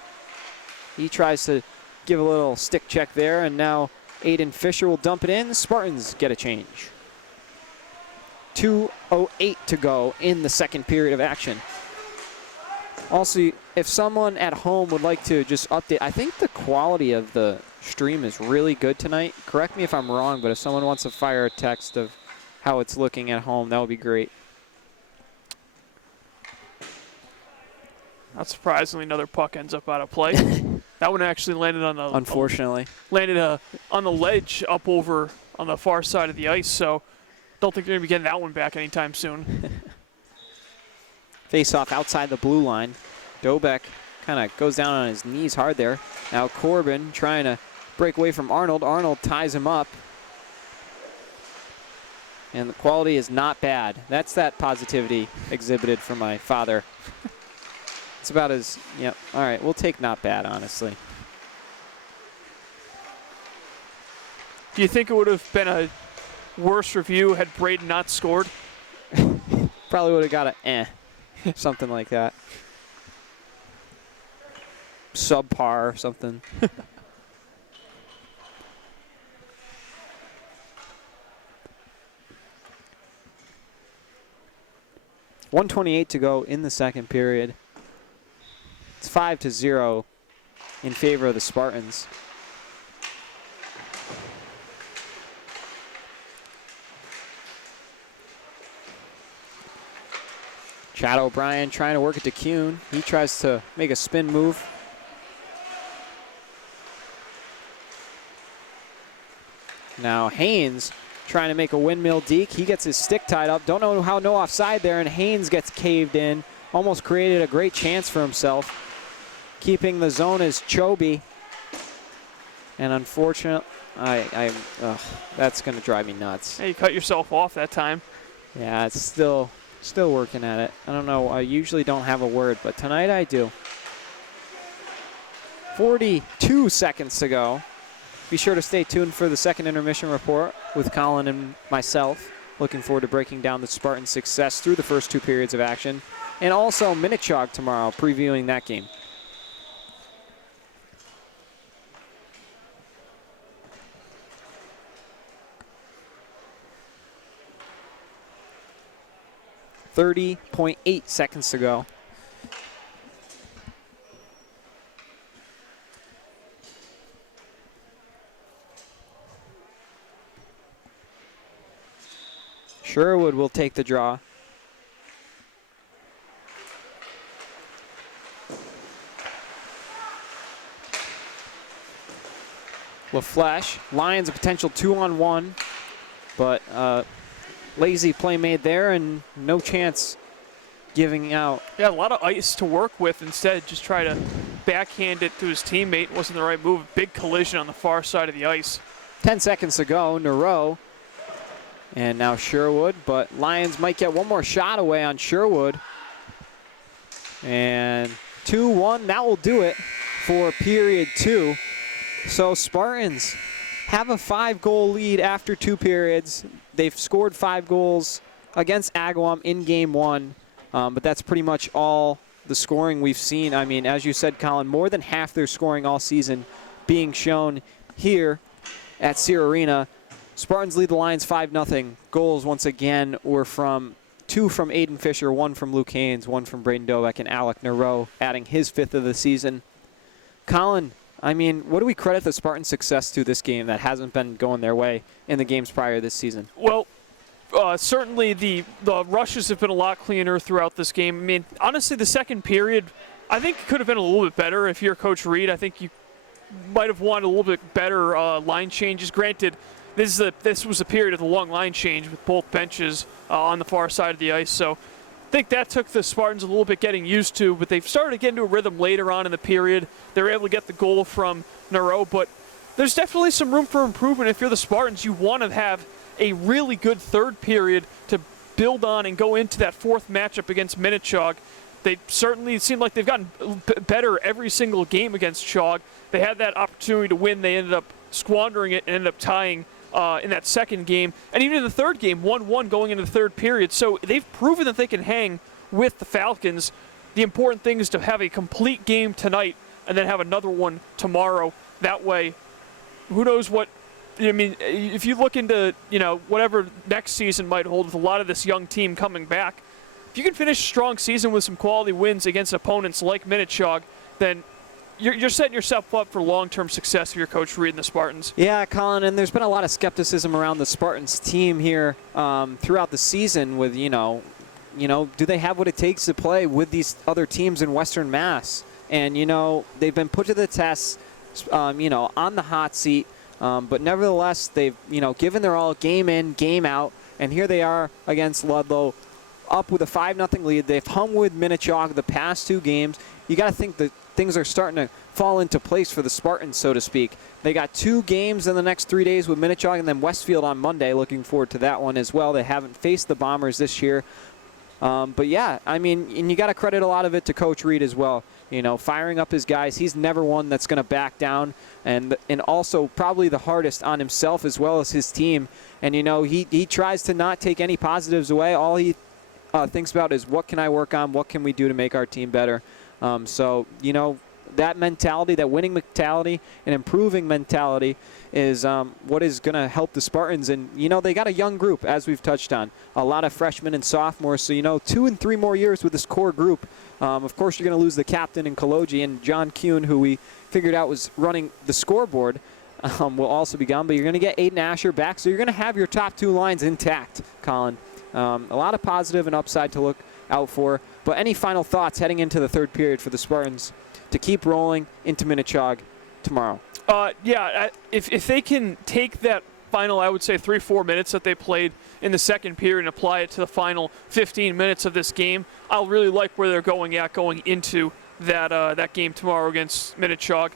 He tries to give a little stick check there, and now Aiden Fisher will dump it in. Spartans get a change. 2:08 to go in the second period of action. Also, if someone at home would like to just update, I think the quality of the stream is really good tonight. Correct me if I'm wrong, but if someone wants to fire a text of how it's looking at home, that would be great. Not surprisingly, another puck ends up out of play. That one actually landed on the unfortunately on the ledge up over on the far side of the ice. So don't think they're gonna be getting that one back anytime soon. Face off outside the blue line. Dobek kind of goes down on his knees hard there. Now Corbin trying to break away from Arnold. Arnold ties him up. And the quality is not bad. That's that positivity exhibited from my father. It's about as, yep. All right, we'll take not bad, honestly. Do you think it would have been a worse review had Braden not scored? Probably would have got a something like that. Subpar or something. .128 to go in the second period. It's 5-0 in favor of the Spartans. Chad O'Brien trying to work it to Kuhn. He tries to make a spin move. Now Haynes trying to make a windmill deke. He gets his stick tied up. Don't know how, no offside there, and Haynes gets caved in. Almost created a great chance for himself. Keeping the zone is Chobe. And unfortunately, that's going to drive me nuts. Hey, you cut yourself off that time. Yeah, it's still working at it. I don't know. I usually don't have a word, but tonight I do. 42 seconds to go. Be sure to stay tuned for the second intermission report with Colin and myself. Looking forward to breaking down the Spartan success through the first 2 periods of action. And also Minnetonka tomorrow, previewing that game. .8 seconds to go. Sherwood will take the draw. LaFleche, Lions a potential 2-on-1, but lazy play made there and no chance giving out. Yeah, a lot of ice to work with. Instead, just try to backhand it to his teammate. Wasn't the right move. Big collision on the far side of the ice. 10 seconds to go, Nero. And now Sherwood, but Lions might get one more shot away on Sherwood. And 2-1, that will do it for period 2. So Spartans have a 5-goal lead after 2 periods. They've scored 5 goals against Agawam in game 1, but that's pretty much all the scoring we've seen. I mean, as you said, Colin, more than half their scoring all season being shown here at Sear Arena. Spartans lead the Lions 5-0. Goals once again were two from Aiden Fisher, one from Luke Haynes, one from Braden Dobeck, and Alec Nero adding his 5th of the season. Colin, I mean, what do we credit the Spartans' success to this game that hasn't been going their way in the games prior this season? Well, certainly the rushes have been a lot cleaner throughout this game. I mean, honestly, the second period, I think could have been a little bit better if you're Coach Reed. I think you might have wanted a little bit better line changes. Granted, this was a period of the long line change with both benches on the far side of the ice. So I think that took the Spartans a little bit getting used to, but they've started to get into a rhythm later on in the period. They were able to get the goal from Nero, but there's definitely some room for improvement. If you're the Spartans, you want to have a really good third period to build on and go into that fourth matchup against Minnechaug. They certainly seem like they've gotten better every single game against Chaug. They had that opportunity to win. They ended up squandering it and ended up tying in that second game. And even in the third game, 1-1 going into the third period. So they've proven that they can hang with the Falcons. The important thing is to have a complete game tonight and then have another one tomorrow. That way, who knows what, I mean, if you look into, whatever next season might hold with a lot of this young team coming back, if you can finish a strong season with some quality wins against opponents like Minnechaug, then you're setting yourself up for long-term success if you're Coach Reed and the Spartans. Yeah, Colin, and there's been a lot of skepticism around the Spartans team here throughout the season with, do they have what it takes to play with these other teams in Western Mass? And, they've been put to the test, on the hot seat, but nevertheless, they've, given their all game in, game out, and here they are against Ludlow, up with a 5-0 lead. They've hung with Minnechaug the past 2 games. You got to think that things are starting to fall into place for the Spartans, so to speak. They got 2 games in the next 3 days with Minnechaug and then Westfield on Monday. Looking forward to that one as well. They haven't faced the Bombers this year. But yeah, I mean, and you got to credit a lot of it to Coach Reed as well. Firing up his guys. He's never one that's going to back down, and also probably the hardest on himself as well as his team. And he tries to not take any positives away. All he thinks about is what can I work on, what can we do to make our team better. So that mentality, that winning mentality and improving mentality is what is going to help the Spartans. And, they got a young group, as we've touched on, a lot of freshmen and sophomores. So, 2 and 3 more years with this core group. Of course, you're going to lose the captain in Kaloji, and John Kuhn, who we figured out was running the scoreboard, will also be gone. But you're going to get Aiden Asher back, so you're going to have your top 2 lines intact, Colin. A lot of positive and upside to look out for. But any final thoughts heading into the third period for the Spartans to keep rolling into Minnechaug tomorrow? If they can take that final, I would say 3-4 minutes that they played in the second period and apply it to the final 15 minutes of this game, I'll really like where they're going into that game tomorrow against Minnechaug.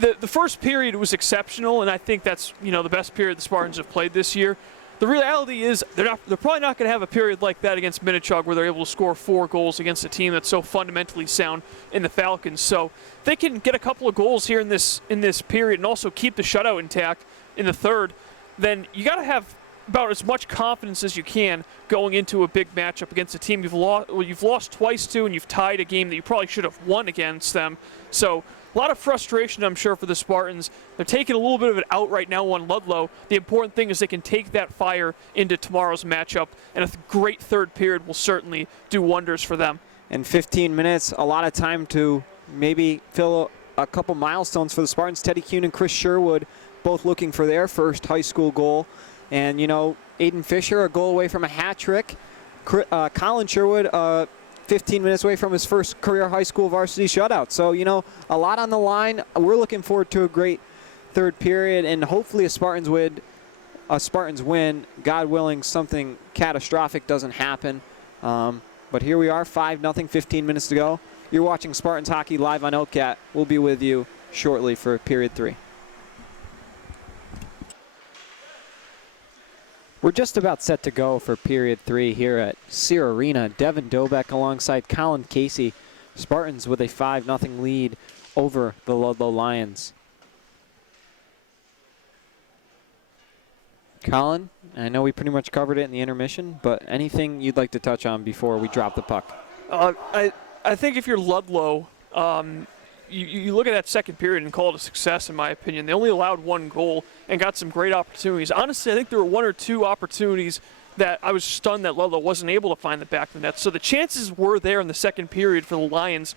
The first period was exceptional, and I think that's the best period the Spartans have played this year. The reality is they're probably not going to have a period like that against Minnechaug where they're able to score 4 goals against a team that's so fundamentally sound in the Falcons. So if they can get a couple of goals here in this period and also keep the shutout intact in the third, then you got to have about as much confidence as you can going into a big matchup against a team you've lost twice to, and you've tied a game that you probably should have won against them. So a lot of frustration, I'm sure, for the Spartans. They're taking a little bit of it out right now on Ludlow. The important thing is they can take that fire into tomorrow's matchup, and a great third period will certainly do wonders for them. And 15 minutes, a lot of time to maybe fill a couple milestones for the Spartans. Teddy Kuhn and Chris Sherwood both looking for their first high school goal. And, Aiden Fisher, a goal away from a hat trick. Colin Sherwood, 15 minutes away from his first career high school varsity shutout. So, a lot on the line. We're looking forward to a great third period, and hopefully a Spartans win. God willing, something catastrophic doesn't happen. But here we are, 5-0, 15 minutes to go. You're watching Spartans Hockey live on OCAT. We'll be with you shortly for period 3. We're just about set to go for period 3 here at Sear Arena. Devin Dobeck alongside Colin Casey. Spartans with a 5-0 lead over the Ludlow Lions. Colin, I know we pretty much covered it in the intermission, but anything you'd like to touch on before we drop the puck? I think if you're Ludlow, you look at that second period and call it a success, in my opinion. They only allowed one goal and got some great opportunities. Honestly, I think there were one or two opportunities that I was stunned that Ludlow wasn't able to find the back of the net. So the chances were there in the second period for the Lions.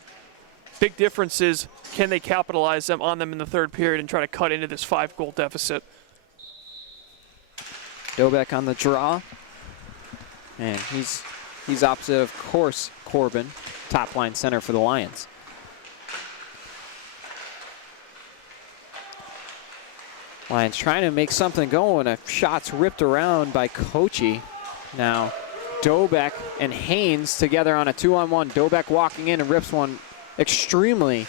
Big difference is, can they capitalize on them in the third period and try to cut into this 5-goal deficit? Dobek on the draw. And he's opposite, of course, Corbin, top line center for the Lions. Lions trying to make something going. A shot's ripped around by Kochi. Now, Dobek and Haynes together on a 2-on-1. Dobek walking in and rips one extremely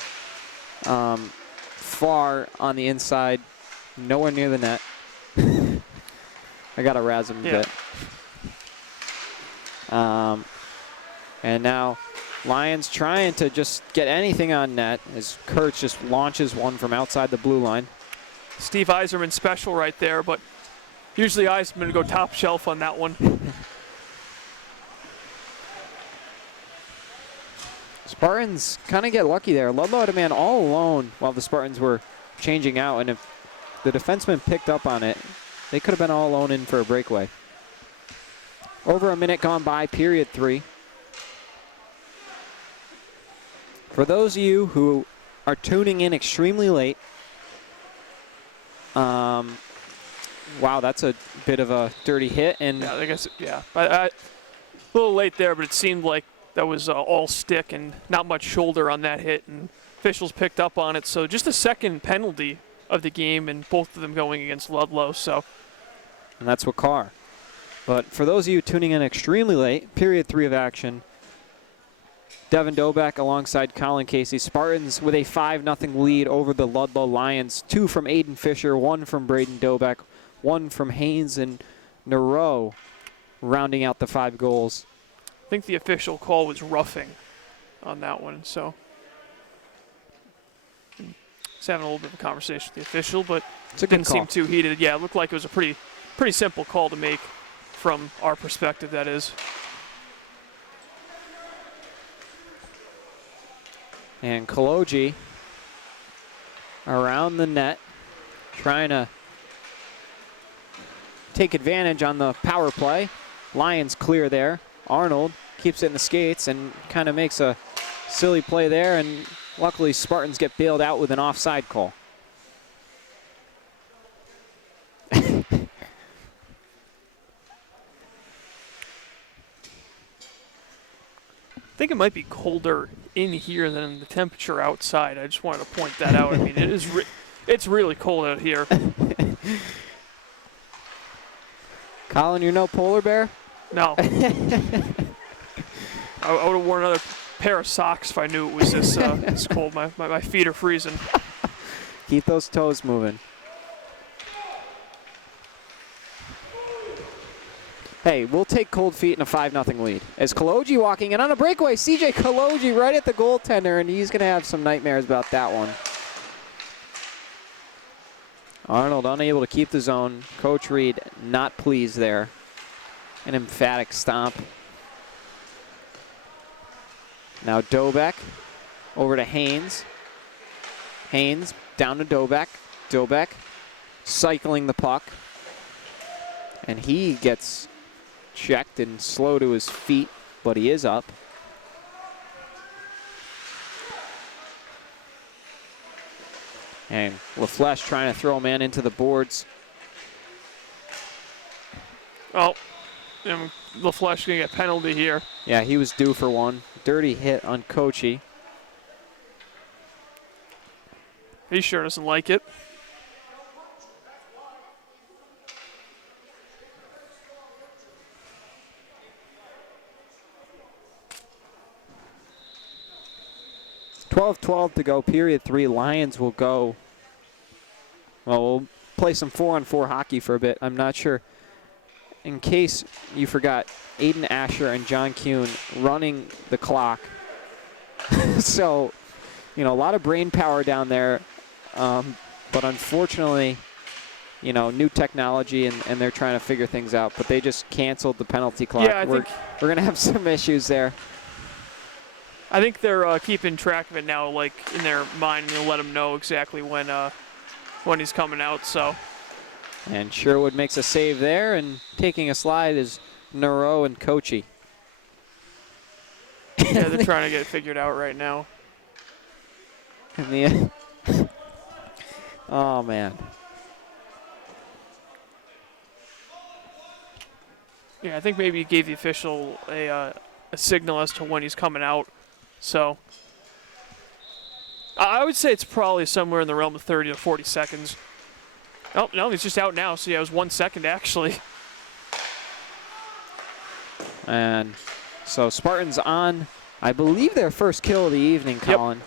far on the inside, nowhere near the net. I got to razz him a bit. And now Lions trying to just get anything on net as Kurtz just launches one from outside the blue line. Steve Eiserman special right there, but usually Eiserman go top shelf on that one. Spartans kind of get lucky there. Ludlow had a man all alone while the Spartans were changing out, and if the defenseman picked up on it, they could have been all alone in for a breakaway. Over a minute gone by, period 3. For those of you who are tuning in extremely late, wow, that's a bit of a dirty hit. And yeah, I guess, yeah. A little late there, but it seemed like that was all stick and not much shoulder on that hit, and officials picked up on it. So just a second penalty of the game, and both of them going against Ludlow. So, and that's what Carr. But for those of you tuning in extremely late, period 3 of action, Devin Dobek alongside Colin Casey. Spartans with a 5-0 lead over the Ludlow Lions. 2 from Aiden Fisher, 1 from Braden Dobek, 1 from Haynes and Nero, rounding out the 5 goals. I think the official call was roughing on that one. So, just having a little bit of a conversation with the official, but it didn't seem too heated. Yeah, it looked like it was a pretty simple call to make from our perspective, that is. And Kaloji around the net, trying to take advantage on the power play. Lions clear there. Arnold keeps it in the skates and kind of makes a silly play there, and luckily Spartans get bailed out with an offside call. I think it might be colder in here than the temperature outside. I just wanted to point that out. I mean, it's really cold out here. Colin, you're no polar bear? No. I would have worn another pair of socks if I knew it was this cold. My feet are freezing. Keep those toes moving. Hey, we'll take cold feet in a 5-0 lead. As Kaloji walking in on a breakaway, CJ Kaloji right at the goaltender, and he's going to have some nightmares about that one. Arnold unable to keep the zone. Coach Reed not pleased there. An emphatic stomp. Now Dobek over to Haynes. Haynes down to Dobek. Dobek cycling the puck. And he gets checked and slow to his feet, but he is up. And LaFleche trying to throw a man into the boards. Oh, LaFleche going to get a penalty here. Yeah, he was due for one. Dirty hit on Kochi. He sure doesn't like it. .12 to go, period 3. Lions will go. Well, we'll play some 4-on-4 hockey for a bit. I'm not sure. In case you forgot, Aiden Asher and John Kuhn running the clock. So, you know, a lot of brain power down there. But unfortunately, you know, new technology and they're trying to figure things out. But they just canceled the penalty clock. Yeah, we're going to have some issues there. I think they're keeping track of it now, like in their mind, and they'll let him know exactly when he's coming out. So. And Sherwood makes a save there, and taking a slide is Nero and Kochi. Yeah, they're trying to get it figured out right now. Oh, man. Yeah, I think maybe he gave the official a signal as to when he's coming out. So I would say it's probably somewhere in the realm of 30 to 40 seconds. Oh, no, he's just out now. So, yeah, it was 1 second, actually. And so Spartans on, I believe, their first kill of the evening, Colin. Yep.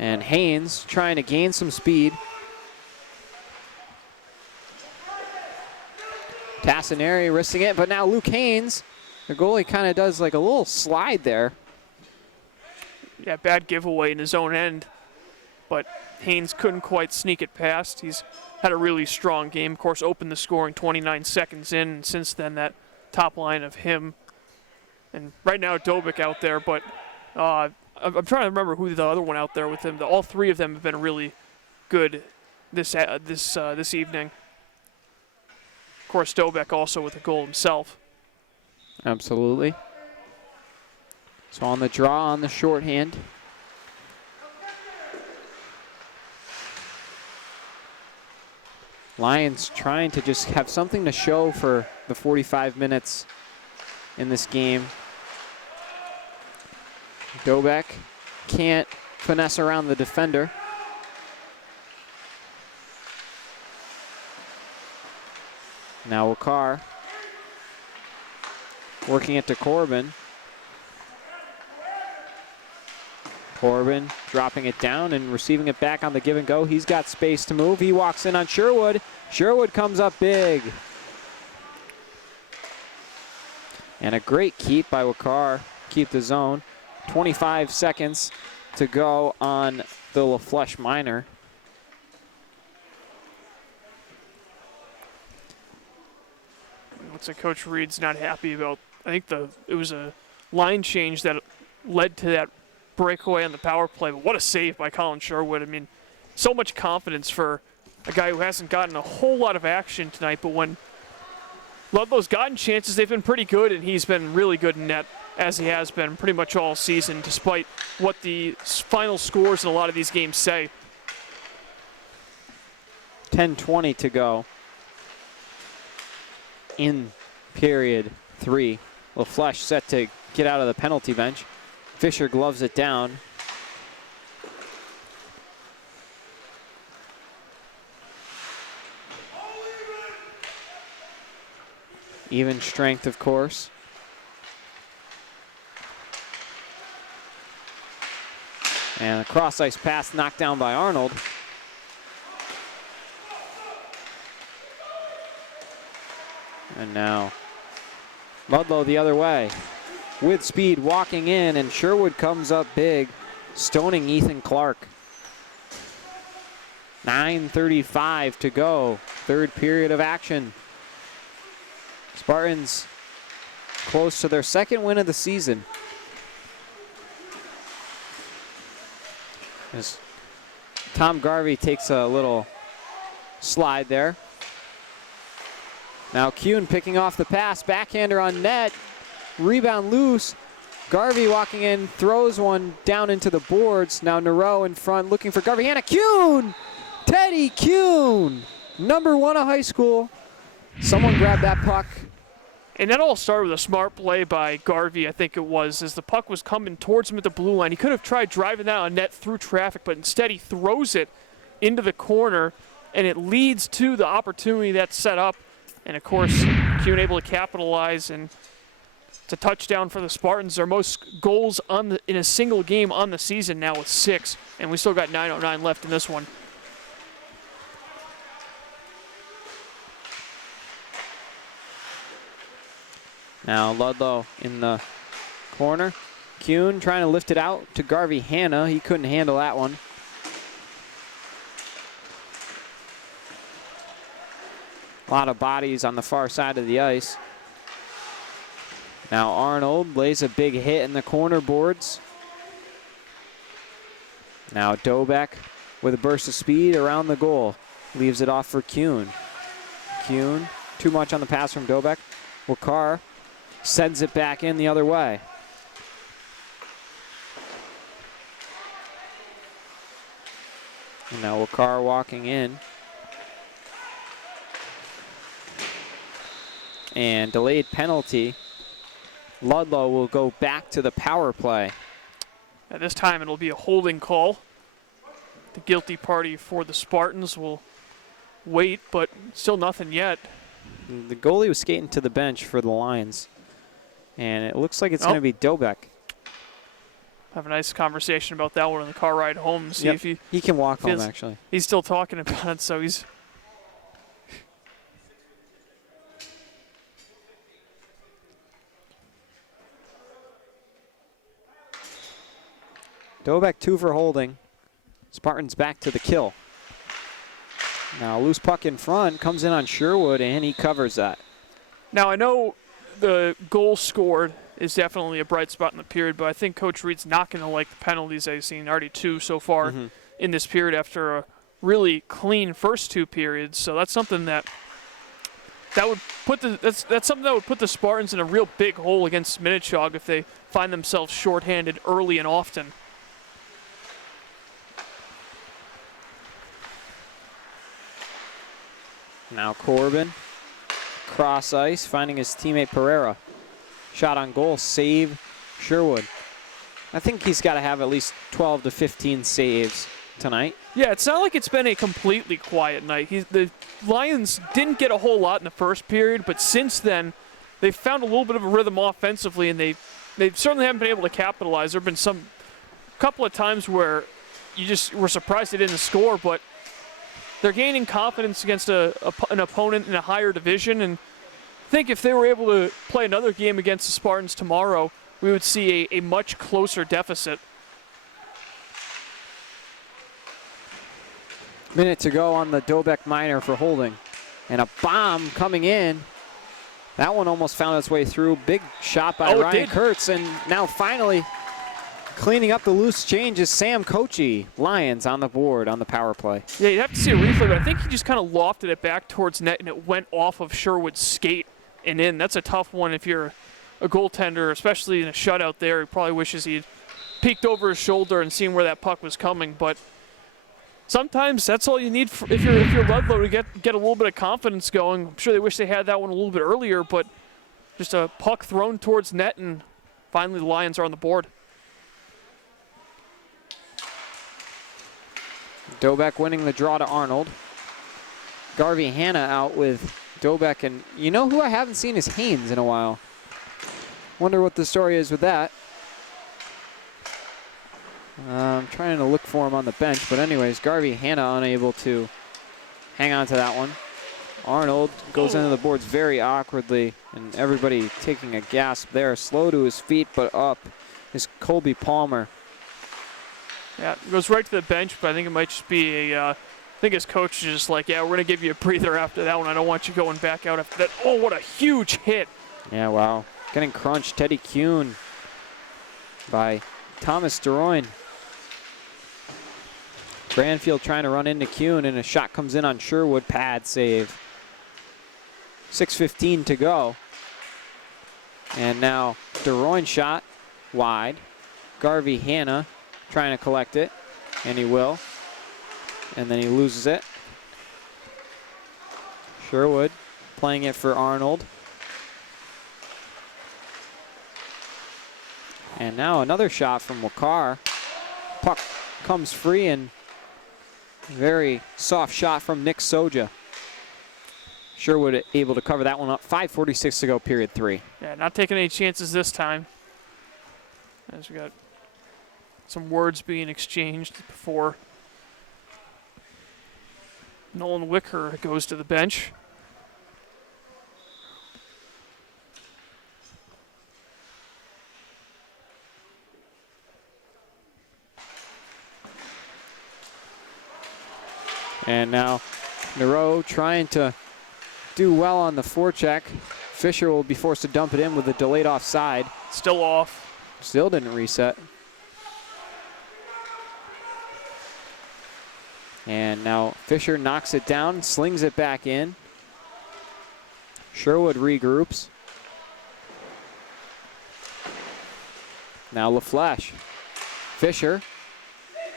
And Haynes trying to gain some speed. Tassinari risking it, but now Luke Haynes, the goalie, kind of does like a little slide there. Yeah, bad giveaway in his own end, but Haynes couldn't quite sneak it past. He's had a really strong game. Of course, opened the scoring 29 seconds in, and since then that top line of him. And right now Dobik out there, but I'm trying to remember who the other one out there with him. All three of them have been really good this evening. Of course, Dobek also with a goal himself. Absolutely. So on the draw on the shorthand. Lions trying to just have something to show for the 45 minutes in this game. Dobek can't finesse around the defender. Now Wakar working it to Corbin. Corbin dropping it down and receiving it back on the give and go. He's got space to move. He walks in on Sherwood. Sherwood comes up big. And a great keep by Wakar. Keep the zone. 25 seconds to go on the LaFlèche minor. Looks like Coach Reed's not happy about, I think it was a line change that led to that breakaway on the power play, but what a save by Colin Sherwood. I mean, so much confidence for a guy who hasn't gotten a whole lot of action tonight, but when Ludlow's gotten chances, they've been pretty good, and he's been really good in net, as he has been pretty much all season, despite what the final scores in a lot of these games say. 10:20 to go in period 3. LaFlèche set to get out of the penalty bench. Fisher gloves it down. Even strength, of course. And a cross-ice pass knocked down by Arnold. And now Ludlow the other way. With speed, walking in, and Sherwood comes up big, stoning Ethan Clark. 9:35 to go, third period of action. Spartans close to their second win of the season. As Tom Garvey takes a little slide there. Now Kuhn picking off the pass, backhander on net. Rebound loose. Garvey walking in, throws one down into the boards. Now Nero in front looking for Garvey. Hannah Kuhn! Teddy Kuhn! Number 1 of high school. Someone grabbed that puck. And that all started with a smart play by Garvey, I think it was, as the puck was coming towards him at the blue line. He could have tried driving that on net through traffic, but instead he throws it into the corner, and it leads to the opportunity that's set up. And, of course, Kuhn able to capitalize, and it's a touchdown for the Spartans. Their most goals in a single game on the season now with 6, and we still got 9:09 left in this one. Now Ludlow in the corner. Kuhn trying to lift it out to Garvey Hanna. He couldn't handle that one. A lot of bodies on the far side of the ice. Now Arnold lays a big hit in the corner boards. Now Dobeck with a burst of speed around the goal. Leaves it off for Kuhn. Kuhn, too much on the pass from Dobeck. Wakar sends it back in the other way. And now Wakar walking in. And delayed penalty. Ludlow will go back to the power play. At this time, it'll be a holding call. The guilty party for the Spartans will wait, but still nothing yet. The goalie was skating to the bench for the Lions. And it looks like it's going to be Dobeck. Have a nice conversation about that one on the car ride home. See if he can walk home, actually. He's still talking about it, so he's... Dobeck 2 for holding. Spartans back to the kill. Now loose puck in front, comes in on Sherwood, and he covers that. Now I know the goal scored is definitely a bright spot in the period, but I think Coach Reed's not going to like the penalties I've seen, already 2 so far in this period after a really clean first 2 periods. So that's something that would put that's something that would put the Spartans in a real big hole against Minnetonka if they find themselves shorthanded early and often. Now Corbin, cross ice, finding his teammate Pereira. Shot on goal, save Sherwood. I think he's got to have at least 12 to 15 saves tonight. Yeah, it's not like it's been a completely quiet night. The Lions didn't get a whole lot in the first period, but since then, they've found a little bit of a rhythm offensively, and they certainly haven't been able to capitalize. There have been couple of times where you just were surprised they didn't score, but they're gaining confidence against an opponent in a higher division, and I think if they were able to play another game against the Spartans tomorrow, we would see a much closer deficit. Minute to go on the Dobeck minor for holding. And a bomb coming in. That one almost found its way through. Big shot by Ryan Kurtz, and now finally cleaning up the loose change is Sam Kochi. Lions on the board on the power play. Yeah, you'd have to see a replay, but I think he just kind of lofted it back towards net, and it went off of Sherwood's skate and in. That's a tough one if you're a goaltender, especially in a shutout there. He probably wishes he'd peeked over his shoulder and seen where that puck was coming, but sometimes that's all you need if you're Ludlow to get a little bit of confidence going. I'm sure they wish they had that one a little bit earlier, but just a puck thrown towards net, and finally the Lions are on the board. Dobeck winning the draw to Arnold. Garvey Hanna out with Dobeck, and you know who I haven't seen is Haynes in a while. Wonder what the story is with that. I'm trying to look for him on the bench, but anyways, Garvey Hanna unable to hang on to that one. Arnold goes into the boards very awkwardly, and everybody taking a gasp there. Slow to his feet, but up is Colby Palmer. Yeah, it goes right to the bench, but I think it might just be I think his coach is just like, yeah, we're going to give you a breather after that one. I don't want you going back out after that. Oh, what a huge hit. Yeah, wow. Getting crunched. Teddy Kuhn by Thomas DeRoyne. Branfield trying to run into Kuhn, and a shot comes in on Sherwood. Pad save. 6:15 to go. And now DeRoyne shot wide. Garvey Hanna trying to collect it, and he will. And then he loses it. Sherwood playing it for Arnold. And now another shot from Wakar. Puck comes free, and very soft shot from Nick Soja. Sherwood able to cover that one up. 5:46 to go, period 3. Yeah, not taking any chances this time. As we got some words being exchanged before Nolan Wicker goes to the bench. And now Nero trying to do well on the forecheck. Fisher will be forced to dump it in with a delayed offside. Still off. Still didn't reset. And now Fisher knocks it down, slings it back in. Sherwood regroups. Now LaFleche. Fisher.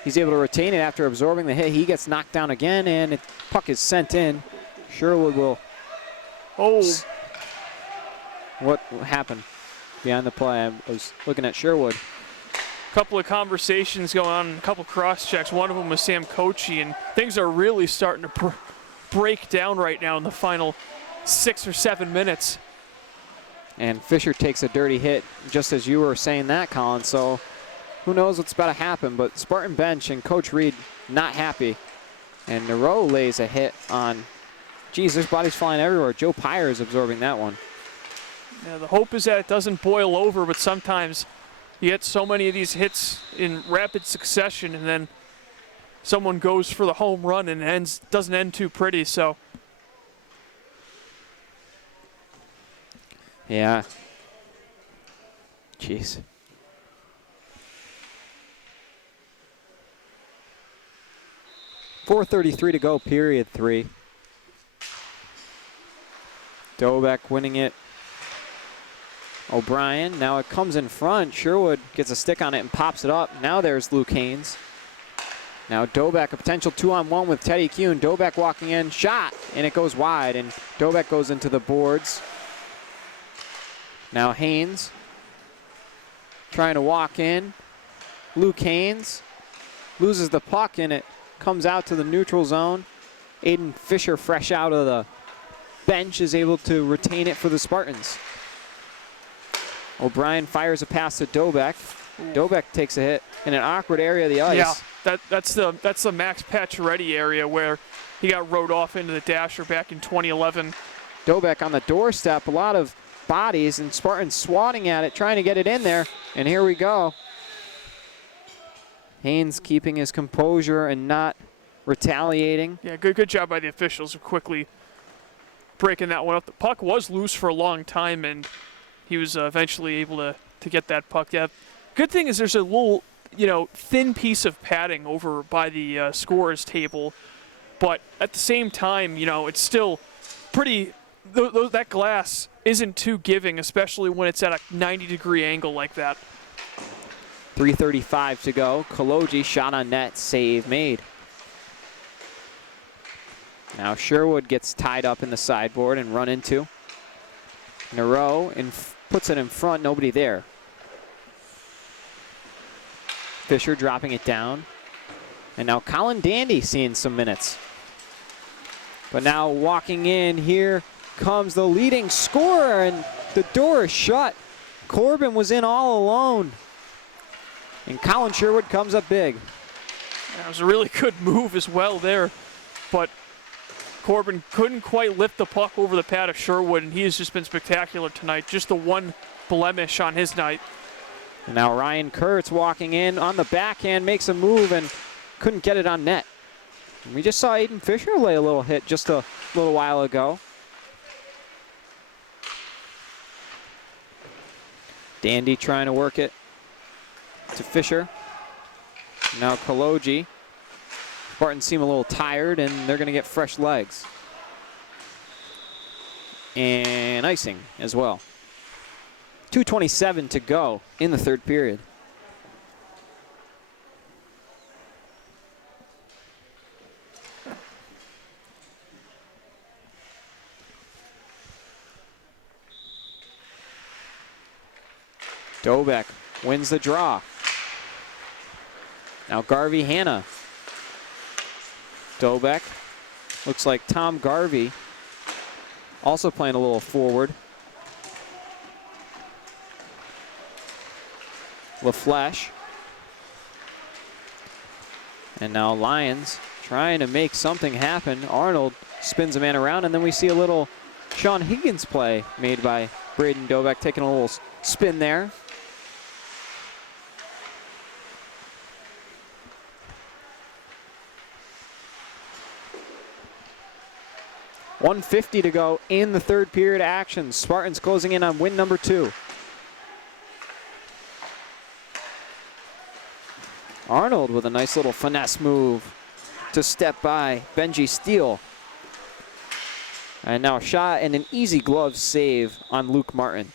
He's able to retain it after absorbing the hit. He gets knocked down again, and the puck is sent in. Sherwood will. Oh. What happened behind the play? I was looking at Sherwood. Couple of conversations going on, a couple cross checks. One of them was Sam Kochi, and things are really starting to break down right now in the final 6 or 7 minutes. And Fisher takes a dirty hit, just as you were saying that, Colin. So who knows what's about to happen, but Spartan bench and Coach Reed not happy. And Nero lays a hit on, geez, there's bodies flying everywhere. Joe Pyre is absorbing that one. Yeah, the hope is that it doesn't boil over, but sometimes you get so many of these hits in rapid succession, and then someone goes for the home run and doesn't end too pretty. So, yeah. Jeez. .433 to go, period 3. Dobek winning it. O'Brien, now it comes in front. Sherwood gets a stick on it and pops it up. Now there's Luke Haynes. Now Dobek, a potential 2-on-1 with Teddy Kuhn. Dobek walking in, shot, and it goes wide, and Dobek goes into the boards. Now Haynes trying to walk in. Luke Haynes loses the puck, and it comes out to the neutral zone. Aiden Fisher, fresh out of the bench, is able to retain it for the Spartans. O'Brien fires a pass to Dobek. Dobek takes a hit in an awkward area of the ice. Yeah, that's the Max Pacioretty area where he got rode off into the dasher back in 2011. Dobek on the doorstep, a lot of bodies, and Spartans swatting at it, trying to get it in there, and here we go. Haynes keeping his composure and not retaliating. Yeah, good job by the officials of quickly breaking that one up. The puck was loose for a long time, and he was eventually able to get that puck. Yeah, good thing is there's a little, thin piece of padding over by the scorer's table, but at the same time, it's still pretty. That glass isn't too giving, especially when it's at a 90-degree angle like that. 3:35 to go. Kaloji shot on net, save made. Now Sherwood gets tied up in the sideboard and run into. Nero puts it in front, nobody there. Fisher dropping it down. And now Colin Dandy seeing some minutes. But now walking in, here comes the leading scorer, and the door is shut. Corbin was in all alone. And Colin Sherwood comes up big. That was a really good move as well there. But Corbin couldn't quite lift the puck over the pad of Sherwood, and he has just been spectacular tonight. Just the one blemish on his night. And now Ryan Kurtz walking in on the backhand, makes a move and couldn't get it on net. And we just saw Aiden Fisher lay a little hit just a little while ago. Dandy trying to work it to Fisher. Now Kaloji. Spartans seem a little tired, and they're going to get fresh legs. And icing as well. 2:27 to go in the third period. Dobek wins the draw. Now Garvey Hanna. Dobek. Looks like Tom Garvey also playing a little forward. LaFleche. And now Lions trying to make something happen. Arnold spins a man around, and then we see a little Sean Higgins play made by Braden Dobek, taking a little spin there. .150 to go in the third period action. Spartans closing in on win number 2. Arnold with a nice little finesse move. to step by Benji Steele. And now a shot and an easy glove save on Luke Martin.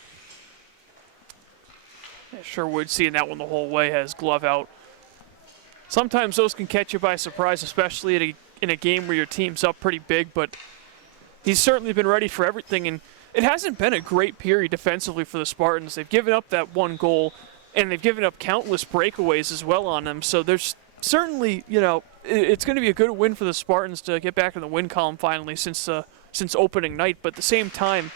Yeah, Sherwood seeing that one the whole way, has glove out. Sometimes those can catch you by surprise, especially in a game where your team's up pretty big, but he's certainly been ready for everything, and it hasn't been a great period defensively for the Spartans. They've given up that one goal, and they've given up countless breakaways as well on them, so there's certainly, it's going to be a good win for the Spartans to get back in the win column finally since opening night, but at the same time,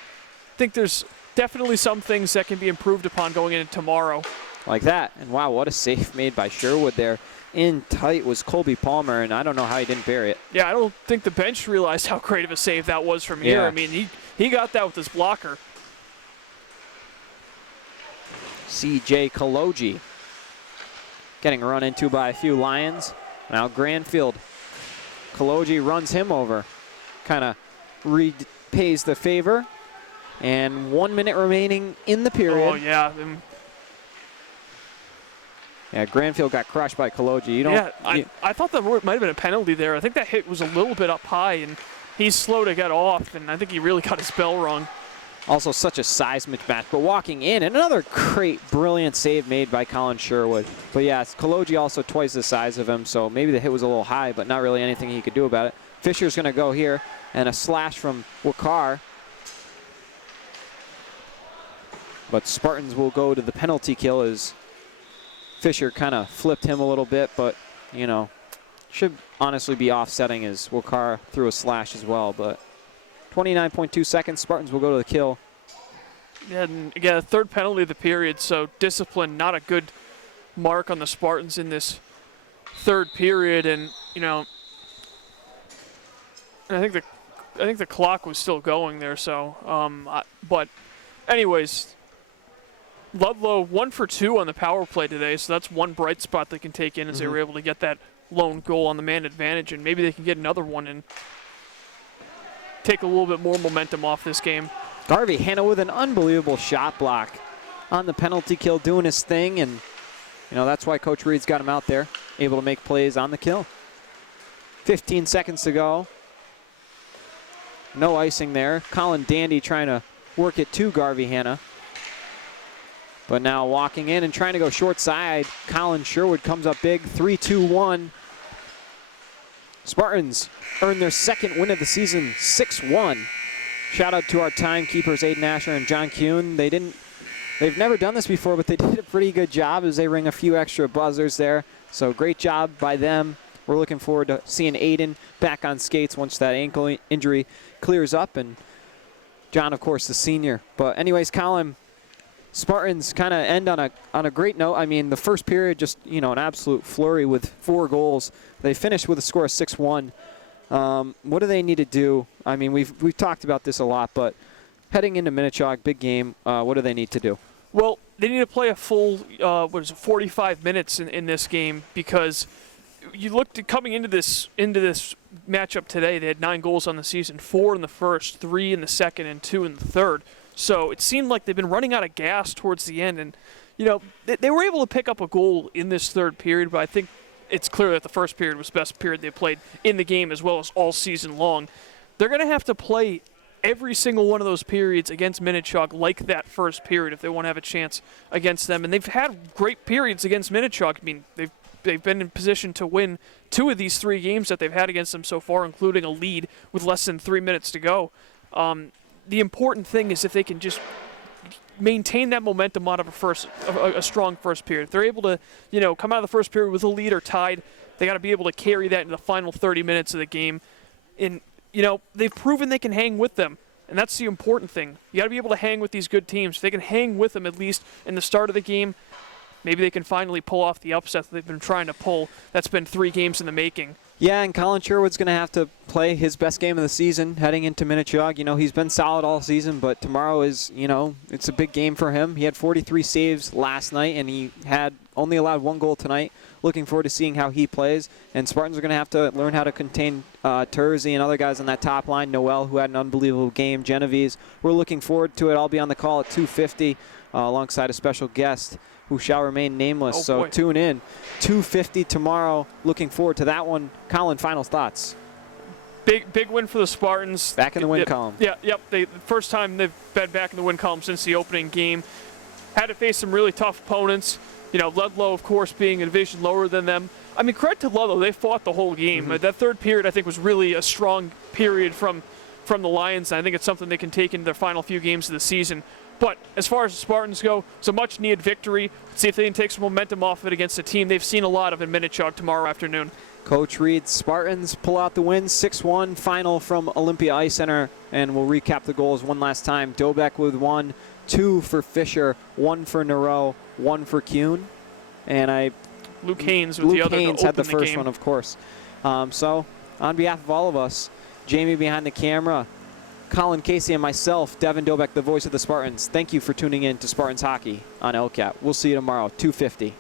I think there's definitely some things that can be improved upon going into tomorrow. Like that, and wow, what a save made by Sherwood there. In tight was Colby Palmer, and I don't know how he didn't bury it. Yeah, I don't think the bench realized how great of a save that was from here. Yeah. I mean, he got that with his blocker. C.J. Kaloji getting run into by a few Lions. Now Granfield. Kaloji runs him over. Kind of repays the favor. And 1 minute remaining in the period. Oh, yeah. Yeah, Granfield got crushed by Kaloji. I thought that might have been a penalty there. I think that hit was a little bit up high, and he's slow to get off, and I think he really got his bell rung. Also such a size mismatch, but walking in, and another great, brilliant save made by Colin Sherwood. But yeah, Kaloji also twice the size of him, so maybe the hit was a little high, but not really anything he could do about it. Fisher's going to go here, and a slash from Wakar. But Spartans will go to the penalty kill as Fisher kind of flipped him a little bit, but, should honestly be offsetting as Wakar threw a slash as well. But 29.2 seconds, Spartans will go to the kill. Yeah, and again, a third penalty of the period, so discipline, not a good mark on the Spartans in this third period. And, I think the clock was still going there, so, but anyways, Ludlow 1 for 2 on the power play today, so that's one bright spot they can take in as they were able to get that lone goal on the man advantage, and maybe they can get another one and take a little bit more momentum off this game. Garvey Hanna with an unbelievable shot block on the penalty kill, doing his thing, and that's why Coach Reed's got him out there, able to make plays on the kill. 15 seconds to go. No icing there. Colin Dandy trying to work it to Garvey Hanna. But now walking in and trying to go short side, Colin Sherwood comes up big, 3-2-1. Spartans earn their second win of the season, 6-1. Shout out to our timekeepers, Aiden Asher and John Kuhn. They've never done this before, but they did a pretty good job as they ring a few extra buzzers there. So great job by them. We're looking forward to seeing Aiden back on skates once that ankle injury clears up. And John, of course, the senior. But anyways, Colin, Spartans kind of end on a great note. I mean, the first period, just, an absolute flurry with 4 goals. They finished with a score of 6-1. What do they need to do? I mean, we've talked about this a lot, but heading into Minnechaug, big game, what do they need to do? Well, they need to play a full, 45 minutes in this game, because you looked at coming into this matchup today, they had 9 goals on the season, 4 in the first, 3 in the second, and 2 in the third. So it seemed like they've been running out of gas towards the end, and they were able to pick up a goal in this third period, but I think it's clear that the first period was the best period they played in the game as well as all season long. They're going to have to play every single one of those periods against Minnechaug like that first period if they want to have a chance against them. And they've had great periods against Minnechaug. I mean, they've been in position to win 2 of these 3 games that they've had against them so far, including a lead with less than 3 minutes to go. The important thing is if they can just maintain that momentum out of a strong first period. If they're able to, come out of the first period with a lead or tied, they got to be able to carry that in the final 30 minutes of the game. And, they've proven they can hang with them, and that's the important thing. You got to be able to hang with these good teams. If they can hang with them at least in the start of the game, maybe they can finally pull off the upset that they've been trying to pull. That's been 3 games in the making. Yeah, and Colin Sherwood's going to have to play his best game of the season heading into Minnechaug. He's been solid all season, but tomorrow is, it's a big game for him. He had 43 saves last night, and he had only allowed 1 goal tonight. Looking forward to seeing how he plays. And Spartans are going to have to learn how to contain Terzi and other guys on that top line. Noel, who had an unbelievable game. Genevieve. We're looking forward to it. I'll be on the call at 2:50 alongside a special guest. who shall remain nameless. Oh, so boy. tune in. 2:50 tomorrow. Looking forward to that one. Colin, final thoughts. Big win for the Spartans. Back in the win column. Yeah, yep. The first time they've been back in the win column since the opening game. Had to face some really tough opponents. Ludlow, of course, being a division lower than them. I mean, credit to Ludlow. They fought the whole game. That third period, I think, was really a strong period from the Lions. And I think it's something they can take into their final few games of the season. But as far as the Spartans go, it's a much-needed victory. Let's see if they can take some momentum off it against a team they've seen a lot of in Minnetonka tomorrow afternoon. Coach Reed, Spartans pull out the win, 6-1 final from Olympia Ice Center, and we'll recap the goals one last time. Dobek with 1, 2 for Fisher, 1 for Nero, 1 for Kuhn, and Luke Haynes with the other to Haynes had the open first game. one, of course. So on behalf of all of us, Jamie behind the camera, Colin Casey, and myself, Devin Dobek, the voice of the Spartans, thank you for tuning in to Spartans Hockey on LCAT. We'll see you tomorrow, 2:50.